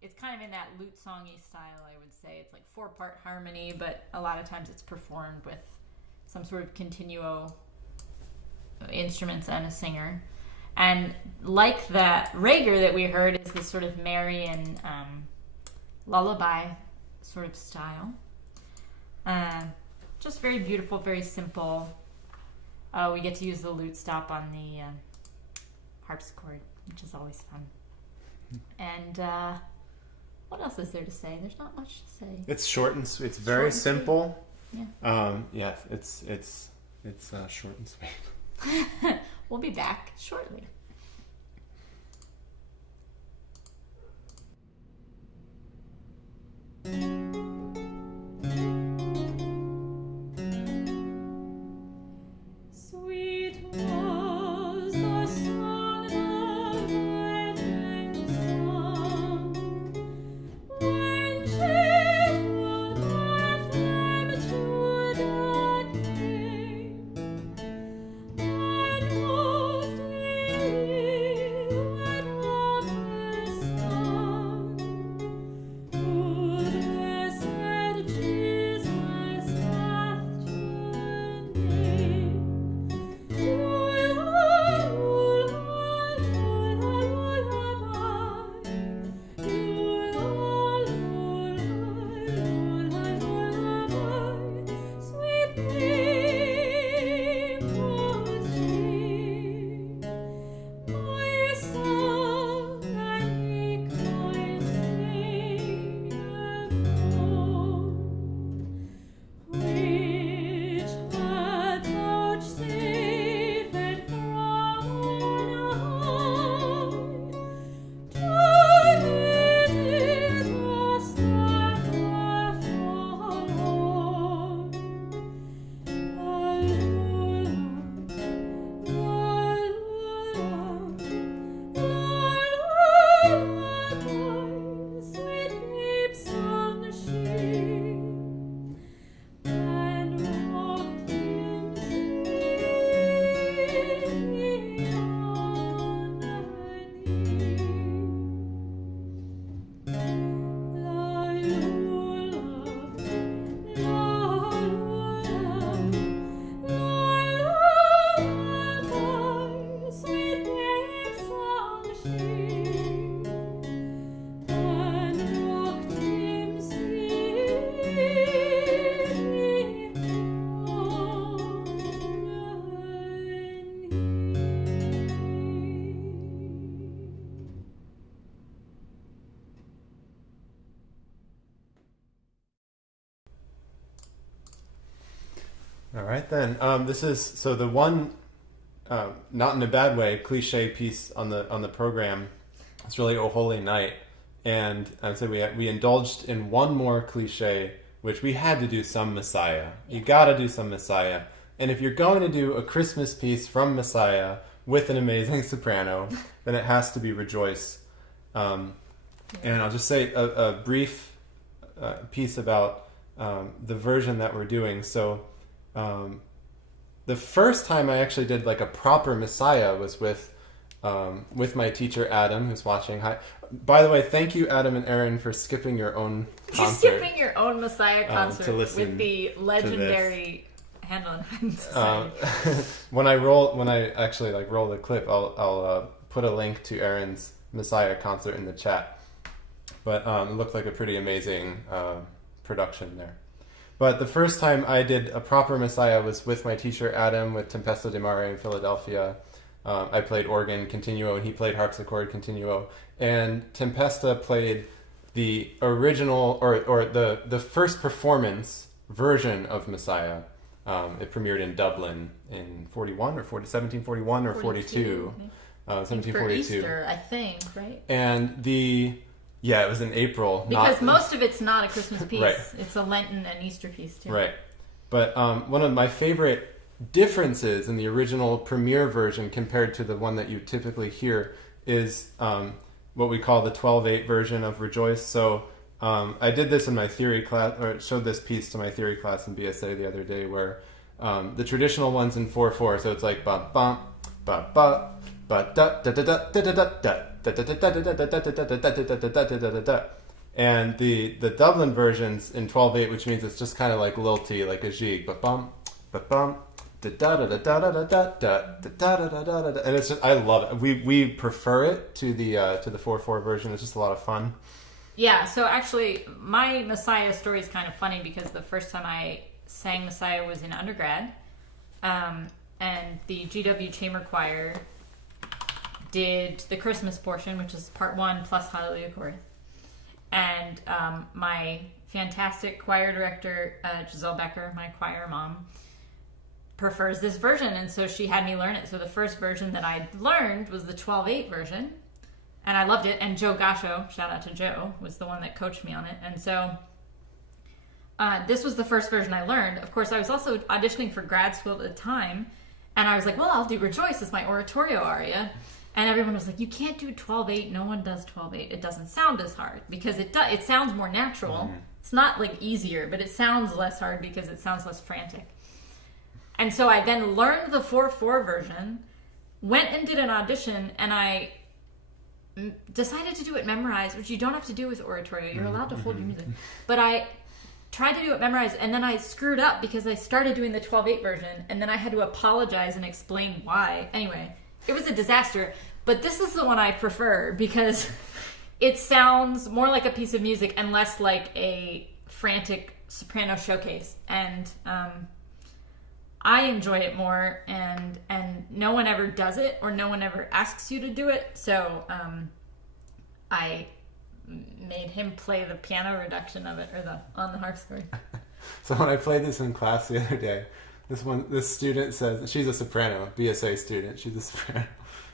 It's kind of in that lute songy style, I would say. It's like 4-part harmony, but a lot of times it's performed with some sort of continuo instruments and a singer. And like that Reger that we heard is this sort of Marian lullaby sort of style. Just very beautiful, very simple. We get to use the lute stop on the harpsichord, which is always fun. And what else is there to say? There's not much to say. It's short and sweet. It's very simple. Yeah. Yes, it's short and sweet. We'll be back shortly. Sweet was the song the virgin sung, when children from Judah came, and most believed of her Son. Blessed Jesus hath turned in. Sweet babe was she, my song and meek my Saviour born, which hath vouchsafed from on high to visit us that are forlorn. Sweet babe sung she, and rocked him sweetly on her knee. Sweet babe sung she, and rocked him sweetly All right then. This is so the one, not in a bad way, cliche piece on the program. It's really O Holy Night, and I would say we indulged in one more cliche, which we had to do some Messiah. You got to do some Messiah, and if you're going to do a Christmas piece from Messiah with an amazing soprano, then it has to be Rejoice. And I'll just say a brief piece about the version that we're doing. So. The first time I actually did like a proper Messiah was with my teacher Adam, who's watching. Hi, by the way, thank you Adam and Aaron for skipping your own concert. Skipping your own Messiah concert with the legendary Hand on Hand Society. When I actually like roll the clip, I'll put a link to Aaron's Messiah concert in the chat. But it looked like a pretty amazing production there. But the first time I did a proper Messiah was with my teacher Adam with Tempesta di Mare in Philadelphia. I played organ continuo and he played harpsichord continuo. And Tempesta played the original or the first performance version of Messiah. It premiered in Dublin in 1741 or 42. 1742. For Easter, I think, right? And it was in April. Because most of it's not a Christmas piece. Right. It's a Lenten and Easter piece, too. Right. But one of my favorite differences in the original premiere version compared to the one that you typically hear is what we call the 12/8 version of Rejoice. So I did this in my theory class, or showed this piece to my theory class in BSA the other day, where the traditional one's in 4/4, so it's like bum bum ba ba ba da da da da da da da. And the Dublin version's in 12/8, which means it's just kind of like lilty, like a jig, but bum, da da da da da da da da da da da da, and it's just, I love it. We prefer it to the 4/4 version. It's just a lot of fun. Yeah. So actually, my Messiah story is kind of funny because the first time I sang Messiah was in undergrad, and the GW Chamber Choir did the Christmas portion, which is part 1 plus Hallelujah Chorus. And my fantastic choir director, Giselle Becker, my choir mom, prefers this version. And so she had me learn it. So the first version that I learned was the 12/8 version. And I loved it. And Joe Gasho, shout out to Joe, was the one that coached me on it. And so this was the first version I learned. Of course, I was also auditioning for grad school at the time. And I was like, well, I'll do Rejoice as my oratorio aria. And everyone was like, you can't do 12/8. No one does 12/8. It doesn't sound as hard because it sounds more natural. Mm-hmm. It's not like easier, but it sounds less hard because it sounds less frantic. And so I then learned the 4/4 version, went and did an audition, and I decided to do it memorized, which you don't have to do with oratorio. You're allowed to hold your music. But I tried to do it memorized, and then I screwed up because I started doing the 12/8 version, and then I had to apologize and explain why. Anyway, it was a disaster. But this is the one I prefer because it sounds more like a piece of music and less like a frantic soprano showcase. And I enjoy it more, and no one ever does it, or no one ever asks you to do it. So I made him play the piano reduction of it, or on the harpsichord. So when I played this in class the other day, this student says, she's a soprano, BSA student, she's a soprano,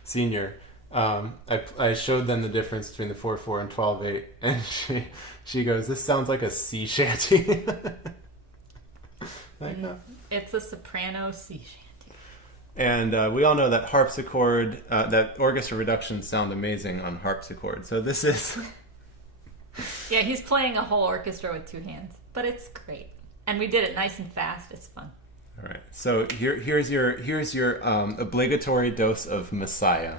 senior. I showed them the difference between the 4/4 and 12/8, and she goes, "This sounds like a sea shanty." Like, no. It's a soprano sea shanty. And we all know that harpsichord, that orchestra reductions sound amazing on harpsichord. So this is. Yeah, he's playing a whole orchestra with 2 hands, but it's great, and we did it nice and fast. It's fun. All right, so here's your obligatory dose of Messiah.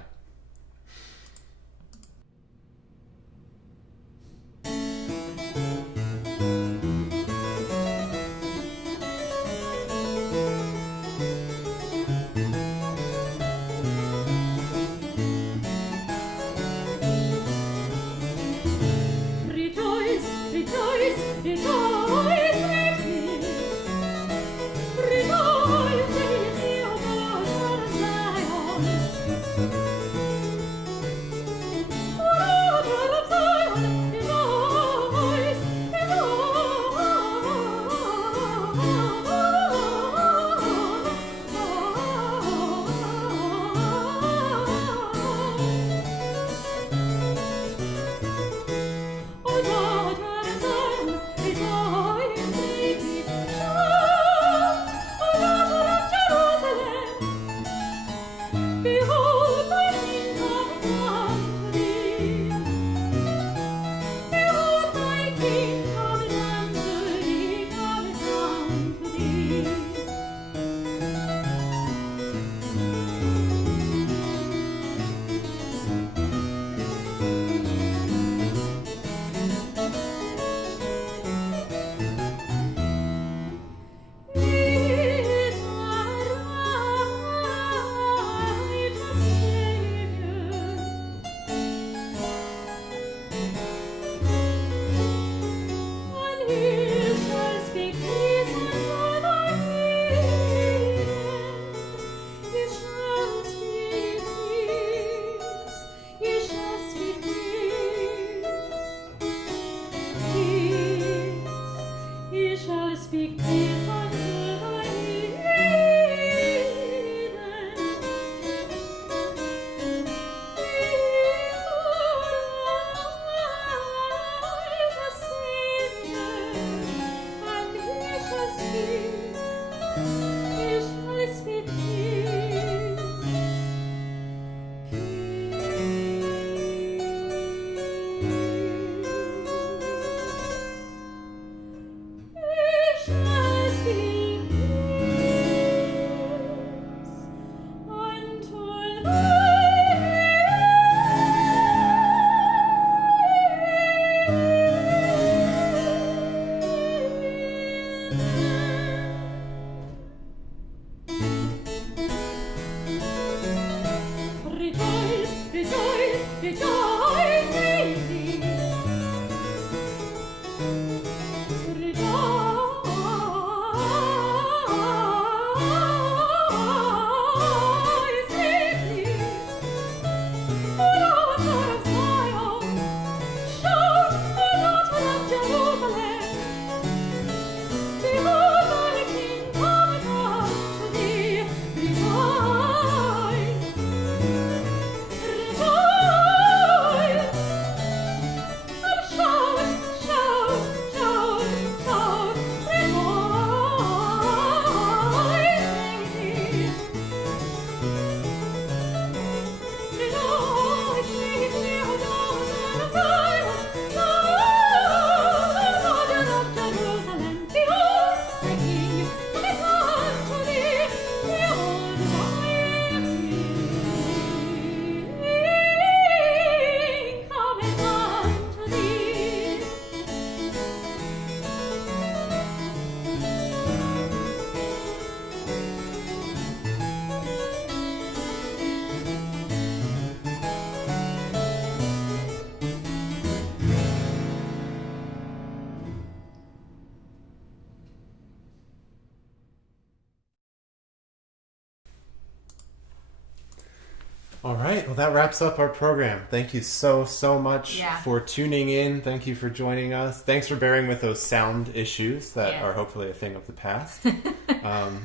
All right. Well, that wraps up our program. Thank you so much for tuning in. Thank you for joining us. Thanks for bearing with those sound issues that are hopefully a thing of the past.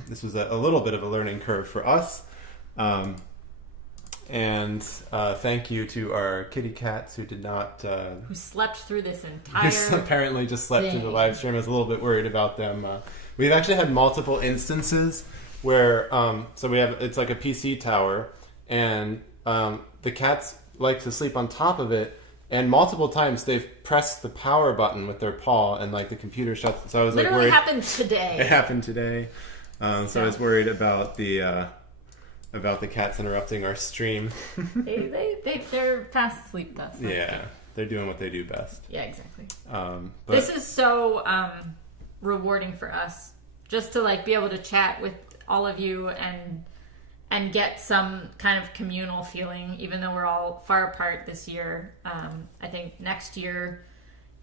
This was a little bit of a learning curve for us. And thank you to our kitty cats who did not... who slept through this entire who apparently just slept through the live stream. I was a little bit worried about them. We've actually had multiple instances where... so we have... It's like a PC tower, and the cats like to sleep on top of it, and multiple times they've pressed the power button with their paw, and like the computer shuts. So I was like worried. Literally happened today. It happened today. So I was worried about the cats interrupting our stream. They're fast asleep though. So yeah, they're doing what they do best. Yeah, exactly. But this is so rewarding for us, just to like be able to chat with all of you and get some kind of communal feeling, even though we're all far apart this year. I think next year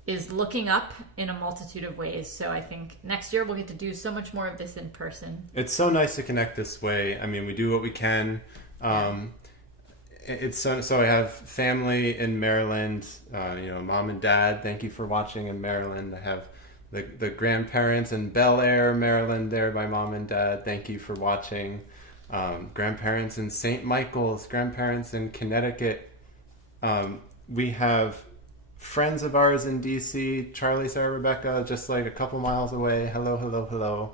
is looking up in a multitude of ways. So I think next year we'll get to do so much more of this in person. It's so nice to connect this way. I mean, we do what we can. It's so I have family in Maryland, mom and dad. Thank you for watching in Maryland. I have the grandparents in Bel Air, Maryland there, my mom and dad. Thank you for watching. Grandparents in St. Michael's, grandparents in Connecticut. We have friends of ours in DC, Charlie, Sarah, Rebecca, just like a couple miles away. Hello.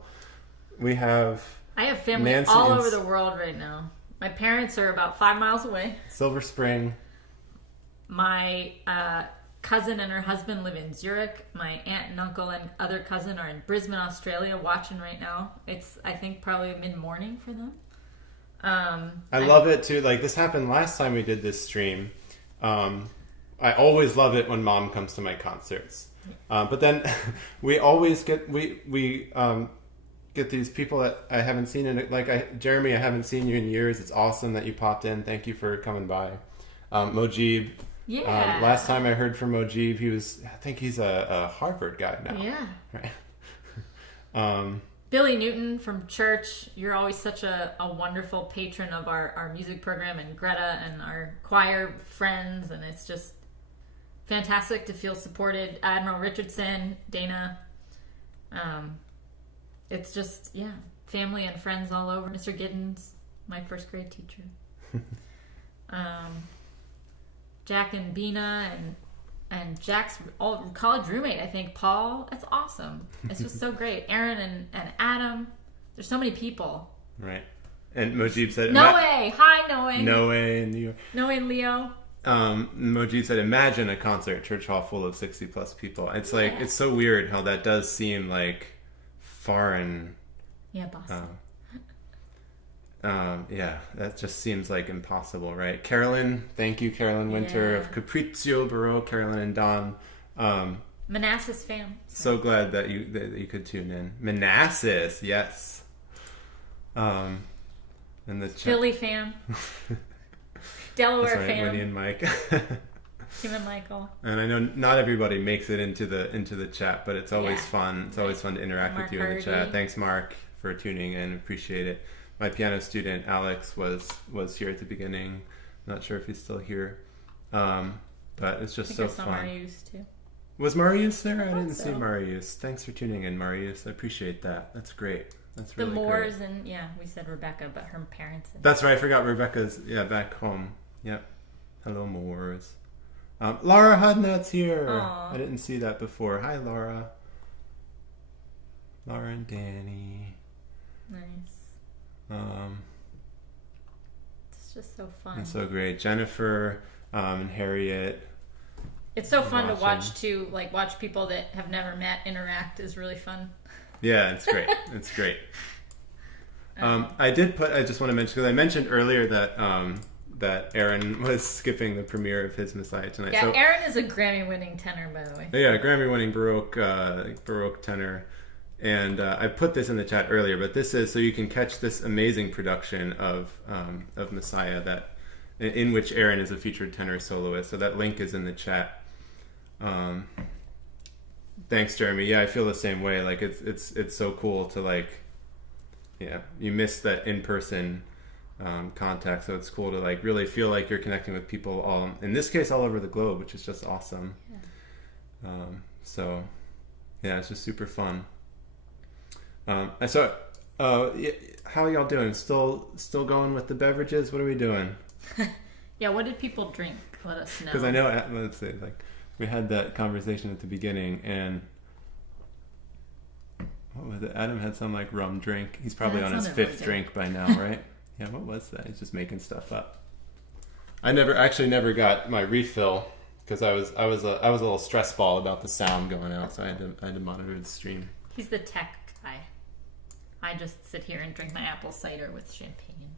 I have family Nancy all over the world right now. My parents are about 5 miles away. Silver Spring. My cousin and her husband live in Zurich. My aunt and uncle and other cousin are in Brisbane, Australia, watching right now. It's, I think, probably mid-morning for them. I love it too. Like, this happened last time we did this stream. I always love it when mom comes to my concerts. But then we always get get these people that I haven't seen Jeremy, I haven't seen you in years. It's awesome that you popped in. Thank you for coming by. Mojib. Yeah. Last time I heard from Mojib, I think he's a Harvard guy now. Yeah. Right. Billy Newton from church, you're always such a wonderful patron of our music program, and Greta and our choir friends, and it's just fantastic to feel supported. Admiral Richardson, Dana, it's just, family and friends all over. Mr. Giddens, my first grade teacher. Jack and Bina and Jack's college roommate, I think, Paul. That's awesome. It's just so great. Aaron and Adam. There's so many people. Right. And Mojib said... Noe! Hi, Noe. Noe in New York. Noe and Leo. Mojib said, imagine a concert, church hall full of 60 plus people. It's like, it's so weird how that does seem like foreign. Yeah, Boston. That just seems like impossible, right? Carolyn, thank you, Carolyn Winter of Capriccio Baroque, Carolyn and Don. Manassas fam. So glad that you could tune in. Manassas, yes. And the Philly fam. Delaware right, fam. Winnie and Mike. Tim and Michael. And I know not everybody makes it into the chat, but it's always fun. It's always fun to interact Mark with you in the chat. Hardy. Thanks, Mark, for tuning in. Appreciate it. My piano student Alex was here at the beginning. Not sure if he's still here, but it's just so fun. Marius too. Was Marius there? I didn't so. see Marius. Thanks for tuning in, Marius. I appreciate that. That's great. That's The really Moores great. and we said Rebecca, but her parents. That's right. I forgot Rebecca's back home. Yep. Hello, Moores. Laura Hudnut's here. Aww. I didn't see that before. Hi, Laura. Laura and Danny. Nice. It's just so fun. It's so great. Jennifer and Harriet. It's so fun to watch too. Like watch people that have never met interact is really fun. Yeah, it's great. It's great. I just want to mention, because I mentioned earlier that Aaron was skipping the premiere of his Messiah tonight. Yeah, so, Aaron is a Grammy-winning tenor, by the way. Yeah, Grammy-winning Baroque tenor. And I put this in the chat earlier, but this is so you can catch this amazing production of Messiah in which Aaron is a featured tenor soloist. So that link is in the chat. Thanks, Jeremy. Yeah, I feel the same way. Like it's so cool to you miss that in-person contact. So it's cool to really feel like you're connecting with people all, in this case, all over the globe, which is just awesome. Yeah. It's just super fun. How are y'all doing? Still going with the beverages? What are we doing? Yeah, what did people drink? Let us know. Because I know, let's say, we had that conversation at the beginning, and what was it? Adam had some rum drink. He's probably on his fifth drink by now, right? Yeah, what was that? He's just making stuff up. I never got my refill because I was a little stress ball about the sound going out, so I had to monitor the stream. He's the tech guy. I just sit here and drink my apple cider with champagne.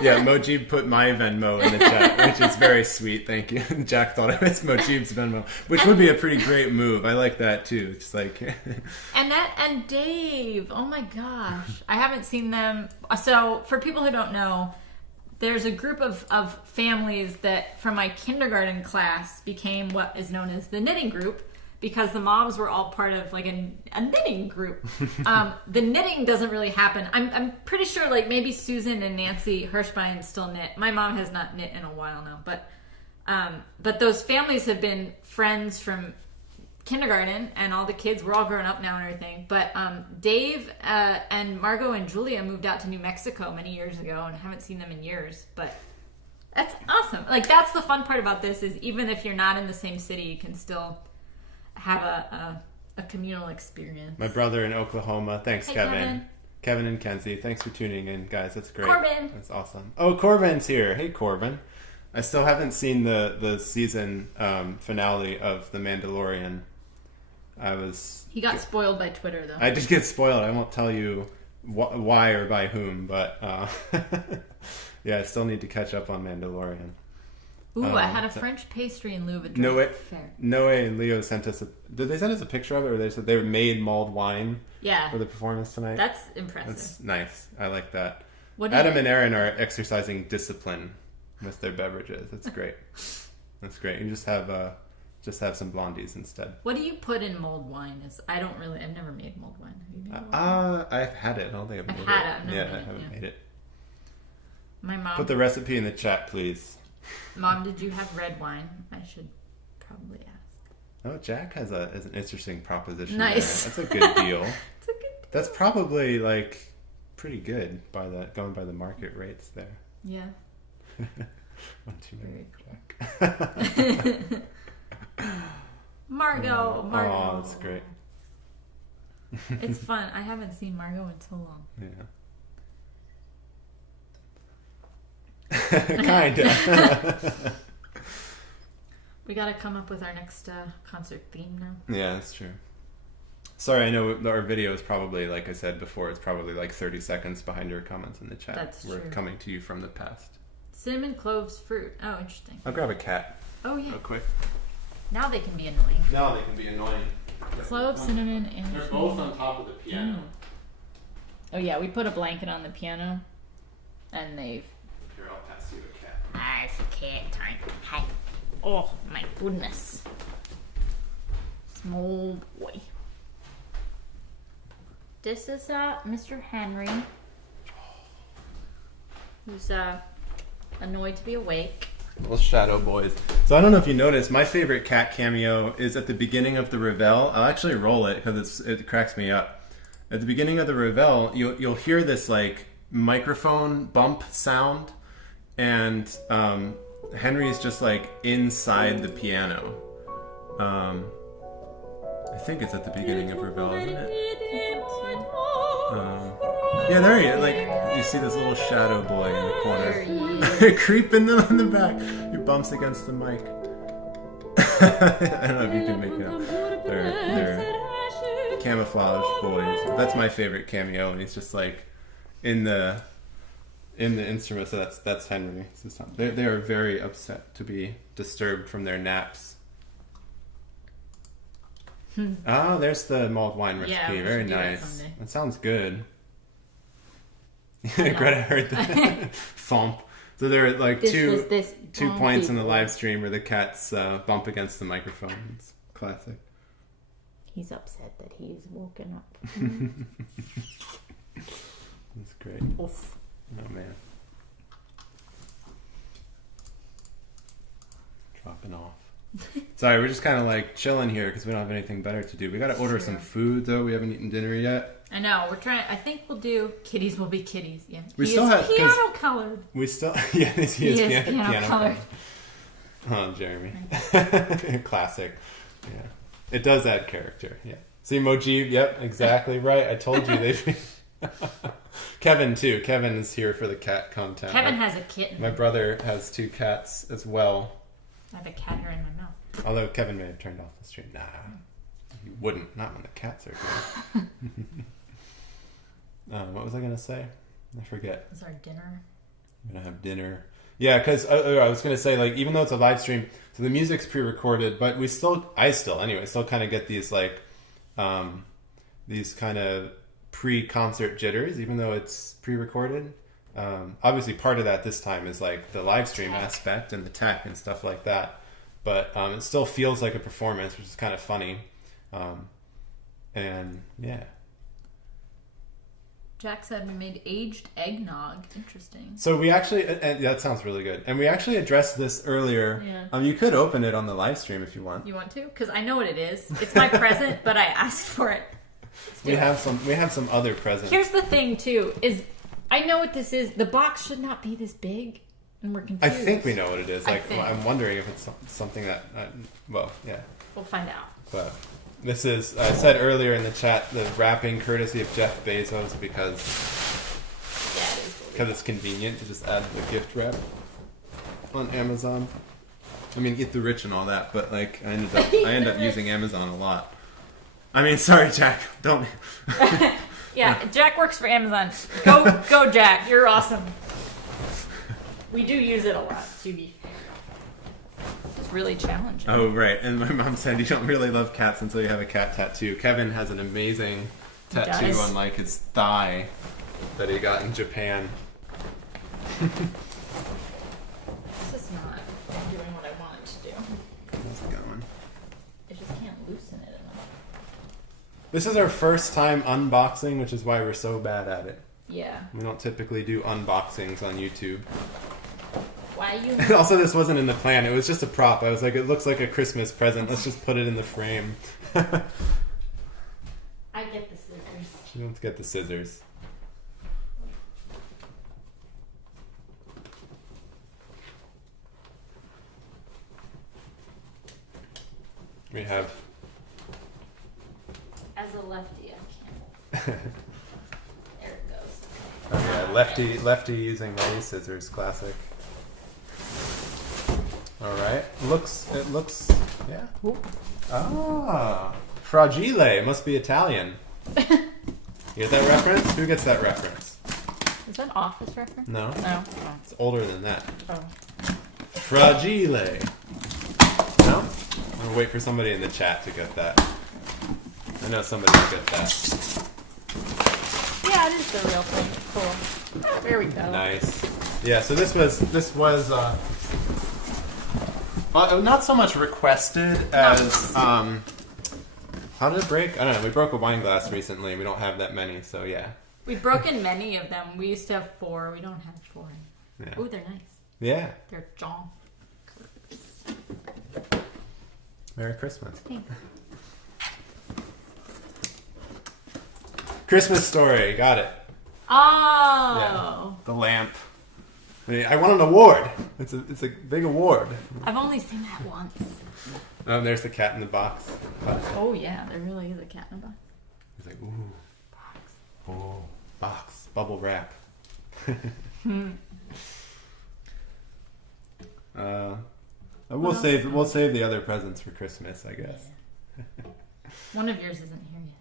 Yeah, Mojib put my Venmo in the chat, which is very sweet. Thank you. Jack thought it was Mojib's Venmo, which would be a pretty great move. I like that too. It's and Dave. Oh my gosh, I haven't seen them. So for people who don't know, there's a group of families that from my kindergarten class became what is known as the knitting group, because the moms were all part of a knitting group. The knitting doesn't really happen. I'm pretty sure maybe Susan and Nancy Hirschbein still knit. My mom has not knit in a while now, but those families have been friends from kindergarten, and all the kids, we're all grown up now and everything. But Dave and Margot and Julia moved out to New Mexico many years ago, and I haven't seen them in years. But that's awesome. That's the fun part about this, is even if you're not in the same city, you can still have a communal experience. My brother in Oklahoma. Thanks, Hey, Kevin. Kevin and Kenzie. Thanks for tuning in, guys. That's great. Corbin. That's awesome. Oh, Corbin's here. Hey, Corbin. I still haven't seen the season finale of The Mandalorian. He got spoiled by Twitter, though. I did get spoiled. I won't tell you why or by whom, but yeah, I still need to catch up on Mandalorian. Ooh, I had a French pastry in lieu of a drink. Noe and Leo sent us did they send us a picture of it, or they said they made mulled wine Yeah. for the performance tonight? That's impressive. That's nice. I like that. Adam and Aaron are exercising discipline with their beverages. That's great. That's great. You just have some blondies instead. What do you put in mulled wine? I've never made mulled wine. Have you made mulled wine? I've had it. I don't think I've made it. I've never made I it, haven't made it. My mom. Put the recipe in the chat, please. Mom, did you have red wine? I should probably ask. Oh, Jack has an interesting proposition. Nice. There. That's a good deal. It's a good deal. That's probably like pretty good going by the market rates there. Yeah. Not too many, Jack. Margot. Oh, that's great. It's fun. I haven't seen Margot in so long. Yeah. Kinda. We gotta come up with our next concert theme now. Yeah, that's true. Sorry, I know our video is probably, like I said before, it's probably like 30 seconds behind your comments in the chat. That's We're true. coming to you from the past. Cinnamon, cloves, fruit. Oh, interesting. I'll grab a cat Oh, yeah. real quick. Now they can be annoying. Now they can be annoying. Cloves, cinnamon, and... They're both on top of the piano. Oh, yeah. We put a blanket on the piano, and they've... Here, I'll pass you a cat. Ah, it's a cat time. Hi. Oh, my goodness. Small boy. This is Mr. Henry, who's annoyed to be awake. Little shadow boys. So I don't know if you noticed, my favorite cat cameo is at the beginning of the Revel. I'll actually roll it because it cracks me up. At the beginning of the Revel, you'll hear this like microphone bump sound, and Henry's just like inside the piano. I think it's at the beginning of Revel, isn't it? Yeah, there he is. Like, you see this little shadow boy in the corner. Creeping them in the back. He bumps against the mic. I don't know if you can make it out. They're camouflage boys. That's my favorite cameo, and he's just like in the instrument. So that's Henry. They are very upset to be disturbed from their naps. Oh, there's the mulled wine recipe. Yeah, very nice. That sounds good. Greta heard that. Thump. So there are like two points in the live stream where the cats bump against the microphone. It's classic. He's upset that he's woken up. That's great. Oof. Oh man. Dropping off. Sorry, we're just kind of like chilling here because we don't have anything better to do. We got to order some food though. We haven't eaten dinner yet. I know. We're trying. I think we'll do kitties. Will be kitties. Yeah. We still have piano colored. We still he is piano colored. Oh, Jeremy. Classic. Yeah. It does add character. Yeah. See, Mojib. Yep, exactly right. I told you they. Kevin too. Kevin is here for the cat content. Kevin has a kitten. My brother has 2 cats as well. I have a cat hair in my mouth. Although Kevin may have turned off the stream. Nah, he wouldn't. Not when the cats are here. What was I going to say? I forget. It's our dinner. I'm going to have dinner. Yeah, because I was going to say, like, even though it's a live stream, so the music's pre-recorded, but I still kind of get these, like, these kind of pre-concert jitters, even though it's pre-recorded. Obviously part of that this time is like the live stream aspect and the tech and stuff like that, but it still feels like a performance, which is kind of funny. And yeah, Jack said we made aged eggnog. Interesting. so we actually that sounds really good, and we actually addressed this earlier. You could open it on the live stream if you want. You want to? Because I know what it is. It's my present, but I asked for it. We have some other presents. Here's the thing too, is I know what this is. The box should not be this big, and we're confused. I think we know what it is. Like, I'm wondering if it's something that. Well, yeah. We'll find out. But this is. I said earlier in the chat the wrapping courtesy of Jeff Bezos because it's convenient to just add the gift wrap on Amazon. I mean, Eat the Rich and all that, but like I end up using Amazon a lot. I mean, sorry, Jack. Don't. Yeah, Jack works for Amazon. Go, Jack. You're awesome. We do use it a lot, to be fair. It's really challenging. Oh, right. And my mom said you don't really love cats until you have a cat tattoo. Kevin has an amazing tattoo on like his thigh that he got in Japan. This is not doing what I want it to do. How's it going? I just can't loosen it enough. This is our first time unboxing, which is why we're so bad at it. Yeah. We don't typically do unboxings on YouTube. Why Caillou. Also, this wasn't in the plan. It was just a prop. I was like, it looks like a Christmas present. Let's just put it in the frame. I get the scissors. You don't get the scissors. We have... As a lefty, I can't. There it goes. Oh yeah, lefty using these scissors, classic. All right, it looks, yeah. Ooh. Ah, fragile. It must be Italian. You get that reference? Who gets that reference? Is that an Office reference? No. No. It's older than that. Oh. Fragile. No? I'm gonna wait for somebody in the chat to get that. I know somebody will get that. Yeah, it is the real thing. Cool. There we go. Nice. Yeah, so this was not so much requested as how did it break? I don't know. We broke a wine glass recently. We don't have that many, so yeah. We've broken many of them. We used to have 4. We don't have 4. Yeah. Ooh, they're nice. Yeah. They're John. Merry Christmas. Thanks. Christmas Story. Got it. Oh. Yeah. The lamp. I won an award. It's a big award. I've only seen that once. Oh, and there's the cat in the box. Oh yeah, there really is a cat in a box. He's like, ooh, box. Oh, box. Bubble wrap. We'll save the other presents for Christmas, I guess. Yeah. One of yours isn't here yet.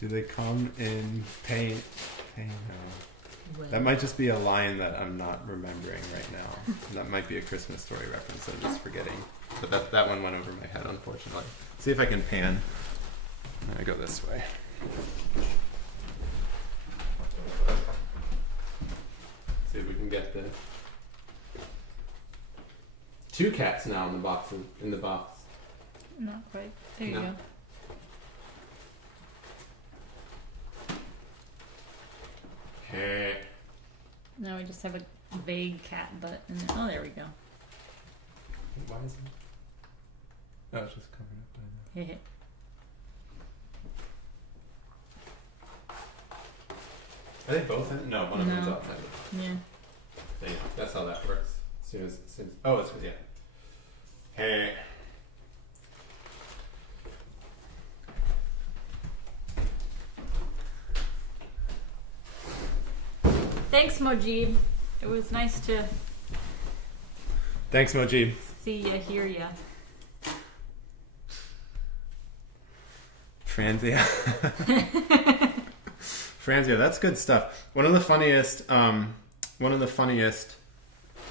Do they come in paint? No. That might just be a line that I'm not remembering right now. That might be a Christmas Story reference I'm just forgetting. But that one went over my head, unfortunately. See if I can pan. I go this way. See if we can get the 2 cats now in the box. Not quite. There you go. Hey. No, we just have a vague cat butt in there. Oh, there we go. Why is it? Oh, it's just covered up by that. Are they both in? No, one of them's outside. Yeah. That's how that works. As soon as oh, it's yeah. Hey. Thanks, Mojib. It was nice to Thanks, Mojib. see ya, hear ya. Franzia. Franzia, that's good stuff. One of the funniest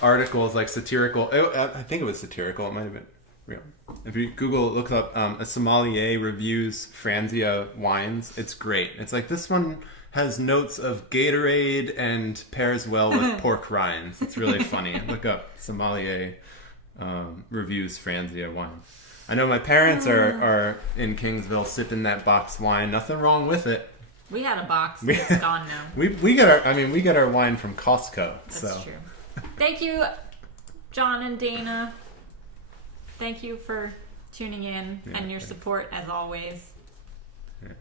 articles, like satirical. I think it was satirical. It might have been real. If you Google, look up a sommelier reviews Franzia wines. It's great. It's like this one has notes of Gatorade and pairs well with pork rinds. It's really funny. Look up sommelier reviews Franzia wine. I know my parents are in Kingsville sipping that box wine. Nothing wrong with it. We had a box. It's gone now. We get our wine from Costco. That's so. true. Thank you, John and Dana. Thank you for tuning in and your support as always. Yeah.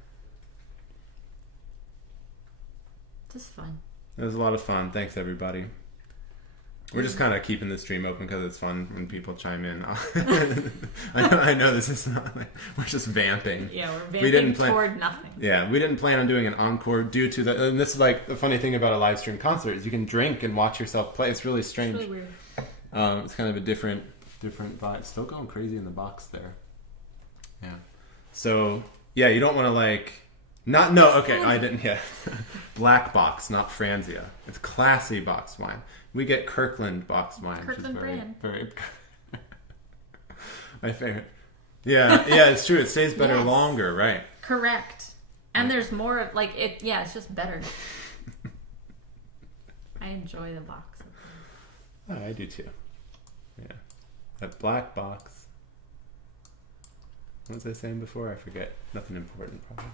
Just fun. It was a lot of fun. Thanks, everybody. We're just kind of keeping the stream open because it's fun when people chime in. I know this is not like, we're just vamping. Yeah, we're vamping toward nothing. Yeah, we didn't plan on doing an encore due to the... And this is like the funny thing about a live stream concert is you can drink and watch yourself play. It's really strange. It's really weird. It's kind of a different vibe. Still going crazy in the box there. Yeah. So, yeah, you don't want to like... I didn't... Yeah. Black box, not Franzia. It's classy box wine. We get Kirkland box wine. Kirkland brand. Very my favorite. Yeah, it's true. It stays better longer, right? Correct. And there's more of like it. Yeah, it's just better. I enjoy the box. Oh, I do too. Yeah, that black box. What was I saying before? I forget. Nothing important, probably.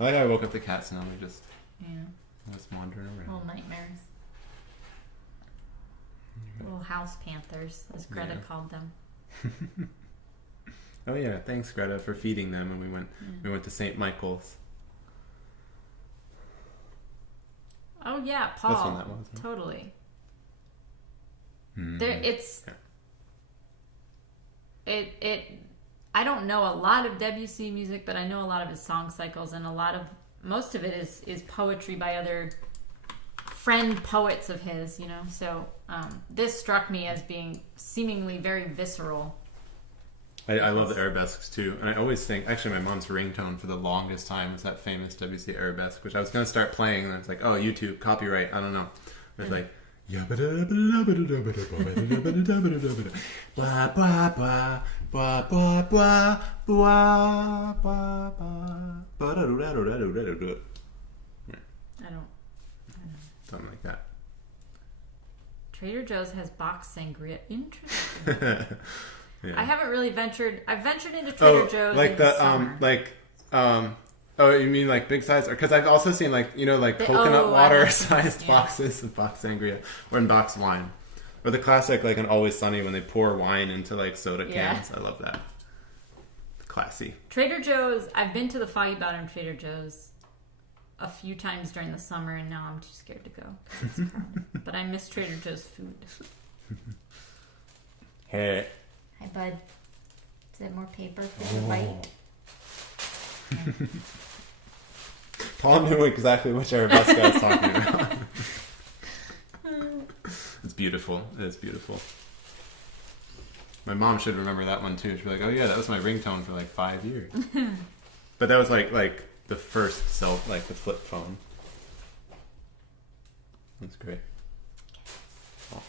I woke up the cats and I was wandering around. Little nightmares. Little house panthers, as Greta called them. Oh yeah, thanks Greta for feeding them, and we went to St. Michael's. Oh yeah, Paul. That's when that was. Right? Totally. I don't know a lot of Debussy music, but I know a lot of his song cycles, and most of it is poetry by other friend poets of his, you know. So this struck me as being seemingly very visceral. I love the arabesques too, and I always think, actually my mom's ringtone for the longest time was that famous Debussy arabesque, which I was going to start playing, and I was like, oh, YouTube, copyright, I don't know. It was like, blah blah blah blah blah blah blah blah blah. I don't. Something like that. Trader Joe's has Bach sangria. Interesting. Yeah. I haven't really ventured. I've ventured into Trader Joe's like in the summer. Oh, you mean like big size? Because I've also seen like coconut water sized boxes of Bach sangria, or in Bach's wine, or the classic like in Always Sunny when they pour wine into like soda cans. I love that. Classy. Trader Joe's. I've been to the Foggy Bottom Trader Joe's a few times during the summer, and now I'm too scared to go. It's crowded. But I miss Trader Joe's food. Hey. Hi, bud. Is there more paper for your bite? Yeah. Paul knew exactly which arabesque I was talking about. It's beautiful. It's beautiful. My mom should remember that one too. She'd be like, "Oh yeah, that was my ringtone for like 5 years." But that was like the first the flip phone. That's great. Oh.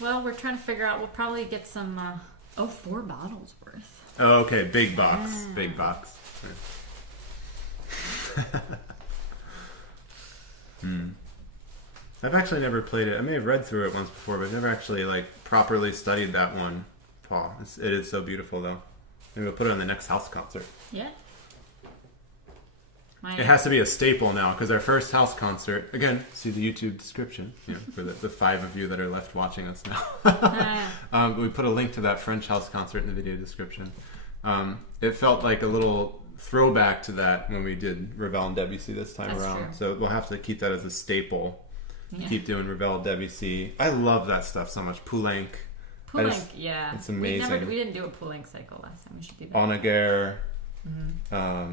Well, we're trying to figure out. We'll probably get some. 4 bottles worth. Oh, okay, big box, big box. I've actually never played it. I may have read through it once before, but I've never actually properly studied that one. Paul, it is so beautiful though. Maybe we'll put it on the next house concert. Yeah. It has to be a staple now, because our first house concert, again, see the YouTube description, for the 5 of you that are left watching us now. We put a link to that French house concert in the video description. It felt like a little throwback to that when we did Ravel and Debussy this time around. True. So we'll have to keep that as a staple. Yeah. Keep doing Ravel, Debussy. I love that stuff so much. Poulenc. Yeah. It's amazing. We didn't do a Poulenc cycle last time. We should do that. Onegger.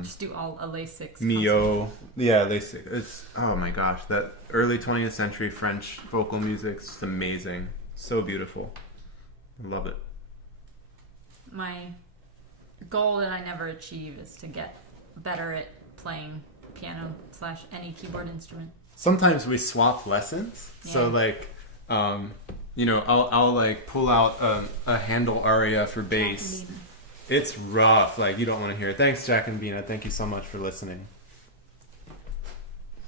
Just do all a Lay-6. Mio. Yeah, Lay-6. It's, oh my gosh, that early 20th century French vocal music is just amazing. So beautiful. I love it. My goal that I never achieve is to get better at playing piano / any keyboard instrument. Sometimes we swap lessons. Yeah. So I'll pull out a Handel aria for bass. It's rough. You don't want to hear it. Thanks, Jack and Bina. Thank you so much for listening.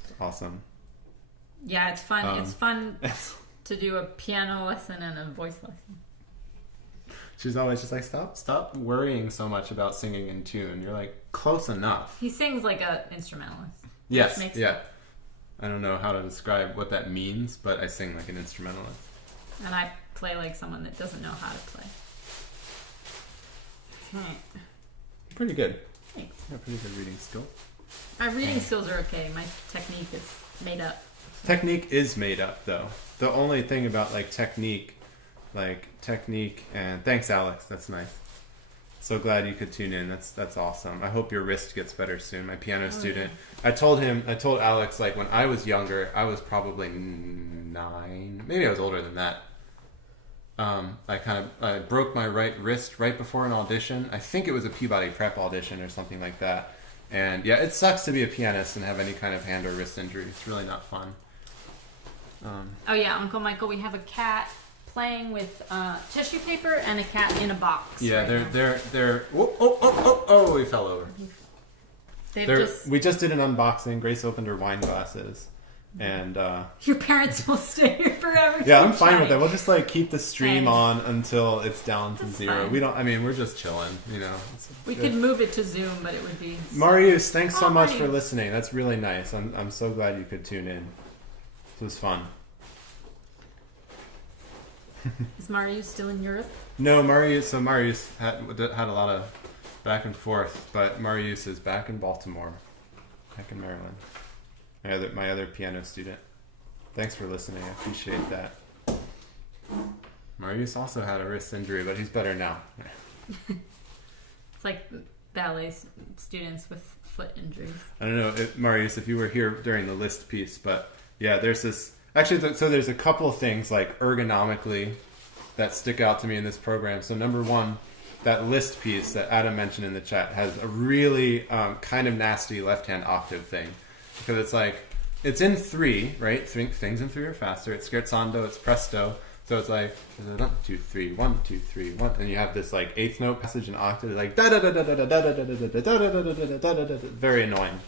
It's awesome. Yeah, it's fun. It's fun to do a piano lesson and a voice lesson. She's always just like, stop worrying so much about singing in tune. You're close enough. He sings like an instrumentalist. Yes, yeah. I don't know how to describe what that means, but I sing like an instrumentalist. And I play like someone that doesn't know how to play. Pretty good. Thanks. Yeah, pretty good reading skill. My reading skills are okay. My technique is made up. Technique is made up, though. The only thing about technique, and thanks, Alex. That's nice. So glad you could tune in. That's awesome. I hope your wrist gets better soon. My piano student. Yeah. I told Alex when I was younger, I was probably 9. Maybe I was older than that. I broke my right wrist right before an audition. I think it was a Peabody Prep audition or something like that. And yeah, it sucks to be a pianist and have any kind of hand or wrist injury. It's really not fun. Oh yeah, Uncle Michael, we have a cat playing with tissue paper and a cat in a box. Yeah, right they're. Oh! We fell over. We just did an unboxing. Grace opened her wine glasses. And your parents will stay here forever. yeah, I'm fine with that. We'll just like keep the stream Thanks. on until it's down to That's 0. fine. We don't. I mean, we're just chilling. You know. We could move it to Zoom, but it would be. Marius, thanks so much for Marius. listening. That's really nice. I'm so glad you could tune in. This was fun. Is Marius still in Europe? No, Marius. So Marius had a lot of back and forth, but Marius is back in Baltimore, back in Maryland. My other piano student. Thanks for listening. I appreciate that. Marius also had a wrist injury, but he's better now. It's like ballet students with foot injuries. I don't know, Marius, if you were here during the Liszt piece, but yeah, there's this. Actually, so there's a couple of things like ergonomically that stick out to me in this program. So number one, that Liszt piece that Adam mentioned in the chat has a really kind of nasty left-hand octave thing. Because it's like, it's in 3, right? Things in 3 are faster. It's scherzando, it's presto. So it's like 1, 2, 3, 1, 2, 3, 1, and you have this like 8th note passage in octave, like da da da da da da da da da da da da da da da. Very annoying.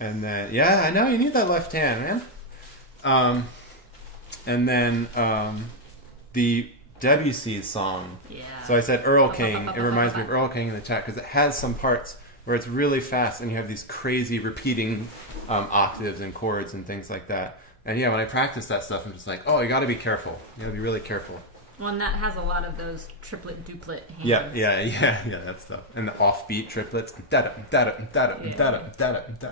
And then yeah, I know you need that left hand, man. And then the Debussy song. Yeah. So I said Earl King. It reminds me of Earl King in the chat because it has some parts where it's really fast and you have these crazy repeating octaves and chords and things like that. And yeah, when I practice that stuff, I'm just like, oh, you got to be careful. You got to be really careful. Well, and that has a lot of those triplet, duplet hands. Yeah, that stuff. And the offbeat triplets. Da-da, da-da, da-da, da-da, da-da, da-da.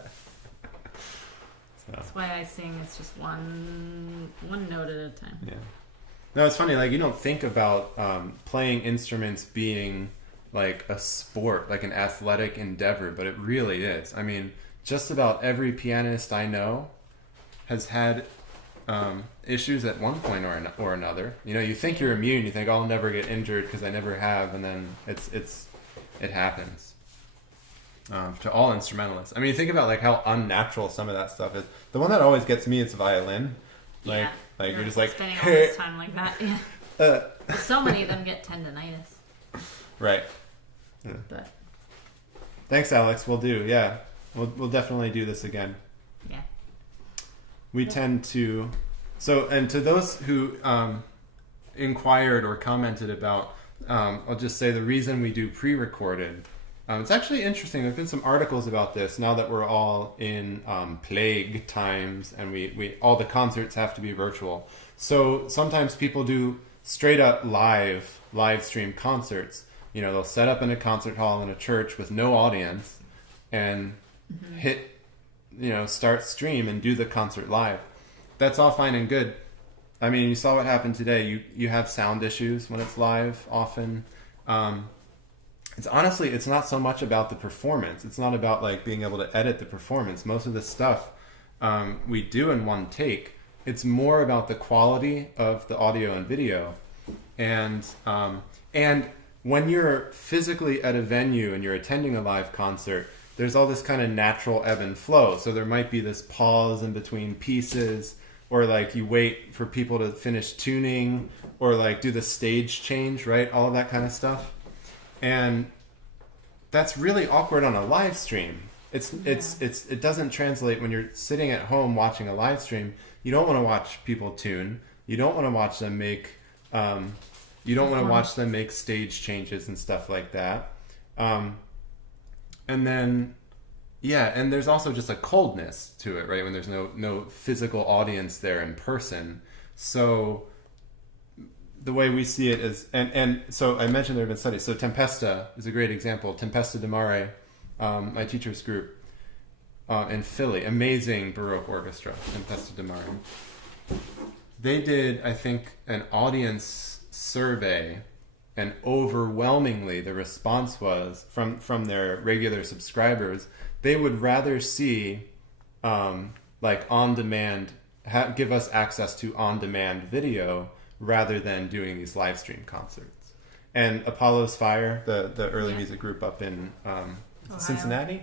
That's why I sing. It's just one note at a time. Yeah. No, it's funny. Like you don't think about playing instruments being like a sport, like an athletic endeavor, but it really is. I mean, just about every pianist I know has had issues at one point or another. You know, you think you're immune. You think, oh, I'll never get injured because I never have, and then it happens. To all instrumentalists. I mean, you think about like how unnatural some of that stuff is. The one that always gets me is violin. Like you're just like spending all this time like that. Yeah. But so many of them get tendonitis. Right. Yeah. But thanks, Alex. We'll do. Yeah, we'll definitely do this again. Yeah. We tend to. So, and to those who inquired or commented about, I'll just say the reason we do pre-recorded. It's actually interesting. There've been some articles about this now that we're all in plague times and we all the concerts have to be virtual. So sometimes people do straight up live stream concerts. You know, they'll set up in a concert hall in a church with no audience and hit, start stream and do the concert live. That's all fine and good. I mean, you saw what happened today. You have sound issues when it's live often. It's not so much about the performance. It's not about like being able to edit the performance. Most of the stuff we do in one take. It's more about the quality of the audio and video. And when you're physically at a venue and you're attending a live concert, there's all this kind of natural ebb and flow. So there might be this pause in between pieces, or like you wait for people to finish tuning, or like do the stage change, right? All of that kind of stuff. And that's really awkward on a live stream. It doesn't translate when you're sitting at home watching a live stream. You don't want to watch people tune. You don't want to watch them make stage changes and stuff like that. And then and there's also just a coldness to it, right? When there's no physical audience there in person. So the way we see it is, and so I mentioned there have been studies. So Tempesta is a great example. Tempesta di Mare, my teacher's group in Philly, amazing Baroque orchestra, Tempesta di Mare. They did, I think, an audience survey, and overwhelmingly the response was from their regular subscribers, they would rather see like on-demand, give us access to on-demand video rather than doing these live stream concerts. And Apollo's Fire, the early music group up in Cincinnati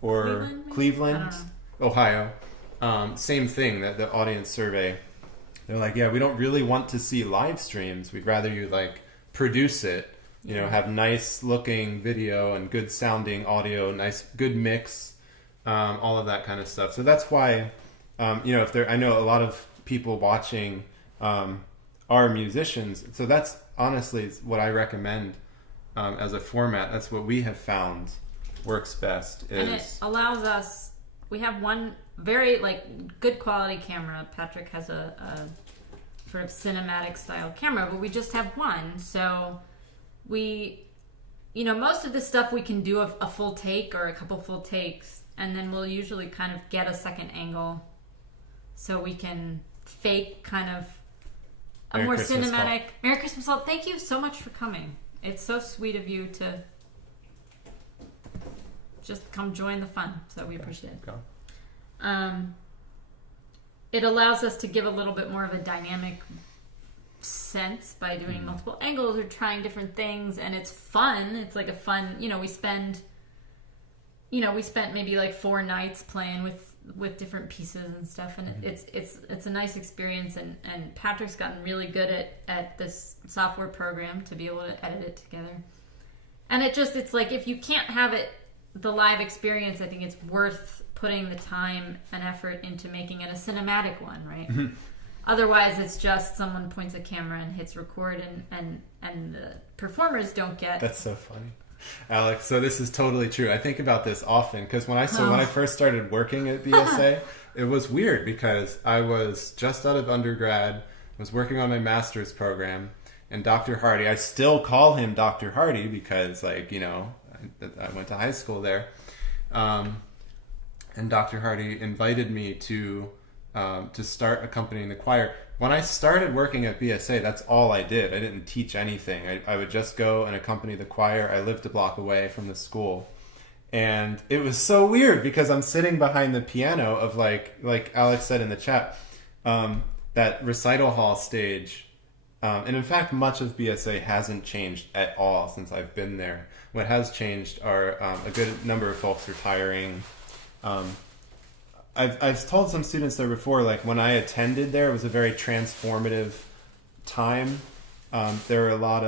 or Cleveland, Ohio, same thing, that the audience survey, they're like, yeah, we don't really want to see live streams. We'd rather you like produce it, have nice looking video and good sounding audio, nice, good mix, all of that kind of stuff. So that's why if there, I know a lot of people watching are musicians, so that's honestly what I recommend as a format. That's what we have found works best. And it allows us. We have one very good quality camera. Patrick has a sort of cinematic style camera, but we just have one. So we, most of the stuff we can do a full take or a couple full takes, and then we'll usually kind of get a second angle so we can fake kind of a more cinematic Merry Christmas all. Thank you so much for coming. It's so sweet of you to just come join the fun, so we appreciate it. It allows us to give a little bit more of a dynamic sense by doing multiple angles or trying different things, and it's fun. It's like a fun, we spent maybe 4 nights playing with different pieces and stuff, and it's a nice experience, and Patrick's gotten really good at this software program to be able to edit it together. And it's like, if you can't have the live experience, I think it's worth putting the time and effort into making it a cinematic one, right? Otherwise, it's just someone points a camera and hits record, and the performers don't get. That's so funny, Alex. So this is totally true. I think about this often because when I first started working at BSA, it was weird because I was just out of undergrad, was working on my master's program, and Dr. Hardy. I still call him Dr. Hardy because, I went to high school there. And Dr. Hardy invited me to start accompanying the choir. When I started working at BSA, that's all I did. I didn't teach anything. I would just go and accompany the choir. I lived a block away from the school. And it was so weird because I'm sitting behind the piano of like Alex said in the chat, that recital hall stage. And in fact, much of BSA hasn't changed at all since I've been there. What has changed are a good number of folks retiring. I've told some students there before, when I attended there, it was a very transformative time. There were a lot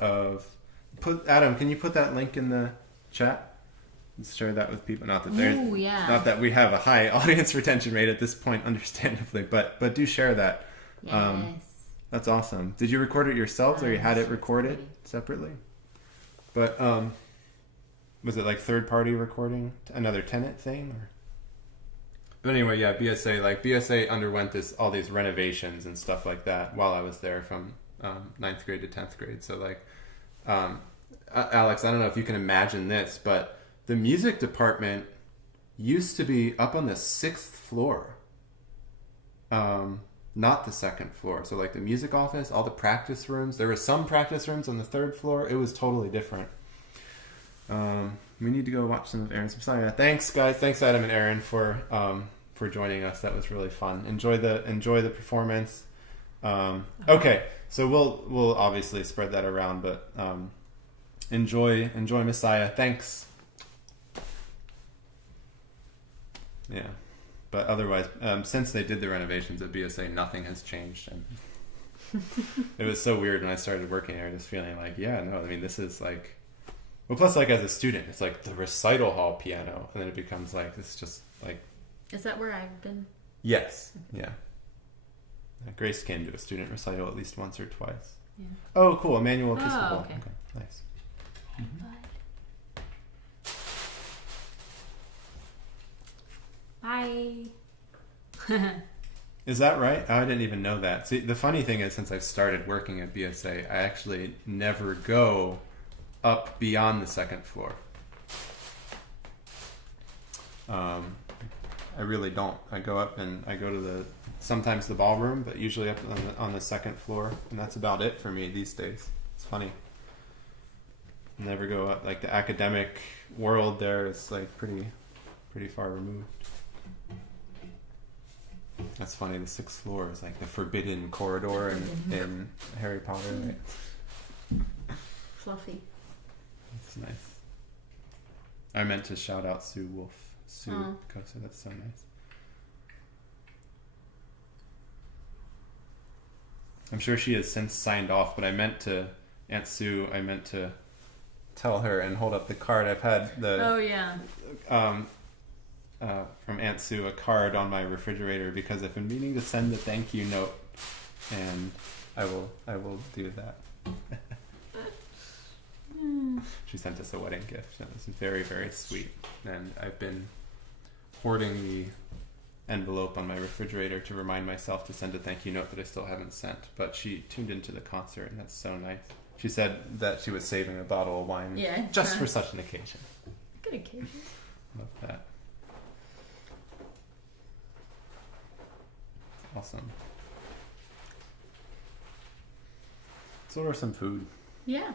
of Adam, can you put that link in the chat? Let's share that with people. Not that we have a high audience retention rate at this point, understandably, but do share that. Yes. That's awesome. Did you record it yourselves, or you had it recorded separately? But was it third-party recording, another tenant thing? Or? But anyway, yeah, BSA underwent all these renovations and stuff like that while I was there from 9th grade to 10th grade. So Alex, I don't know if you can imagine this, but the music department used to be up on the 6th floor, not the 2nd floor. So the music office, all the practice rooms, there were some practice rooms on the 3rd floor. It was totally different. We need to go watch some of Aaron's Messiah. Thanks, guys. Thanks, Adam and Aaron, for joining us. That was really fun. Enjoy the performance. Okay, so we'll obviously spread that around, but enjoy Messiah. Thanks. Yeah, but otherwise, since they did the renovations at BSA, nothing has changed, and it was so weird when I started working there. Just feeling this is well, plus, as a student, it's the recital hall piano, and then it becomes it's just Is that where I've been? Yes. Yeah. Grace came to a student recital at least once or twice. Yeah. Oh, cool. Emmanuel Episcopal. Okay. Nice. Bye. Is that right? I didn't even know that. See, the funny thing is, since I've started working at BSA, I actually never go up beyond the 2nd floor. I really don't. I go up and I go to sometimes the ballroom, but usually up on the 2nd floor, and that's about it for me these days. It's funny. Never go up. The academic world there is pretty far removed. That's funny. The 6th floor is the forbidden corridor in Harry Potter, right? Fluffy. That's nice. I meant to shout out Sue Wolf. Kosa, that's so nice. I'm sure she has since signed off, but Aunt Sue, I meant to tell her and hold up the card. I've had the... Oh, yeah. from Aunt Sue a card on my refrigerator because I've been meaning to send a thank you note, and I will do that. She sent us a wedding gift, and it was very, very sweet. And I've been hoarding the envelope on my refrigerator to remind myself to send a thank you note that I still haven't sent. But she tuned into the concert, and that's so nice. She said that she was saving a bottle of wine just for such an occasion. Good occasion. Love that. Awesome. Let's order some food. Yeah.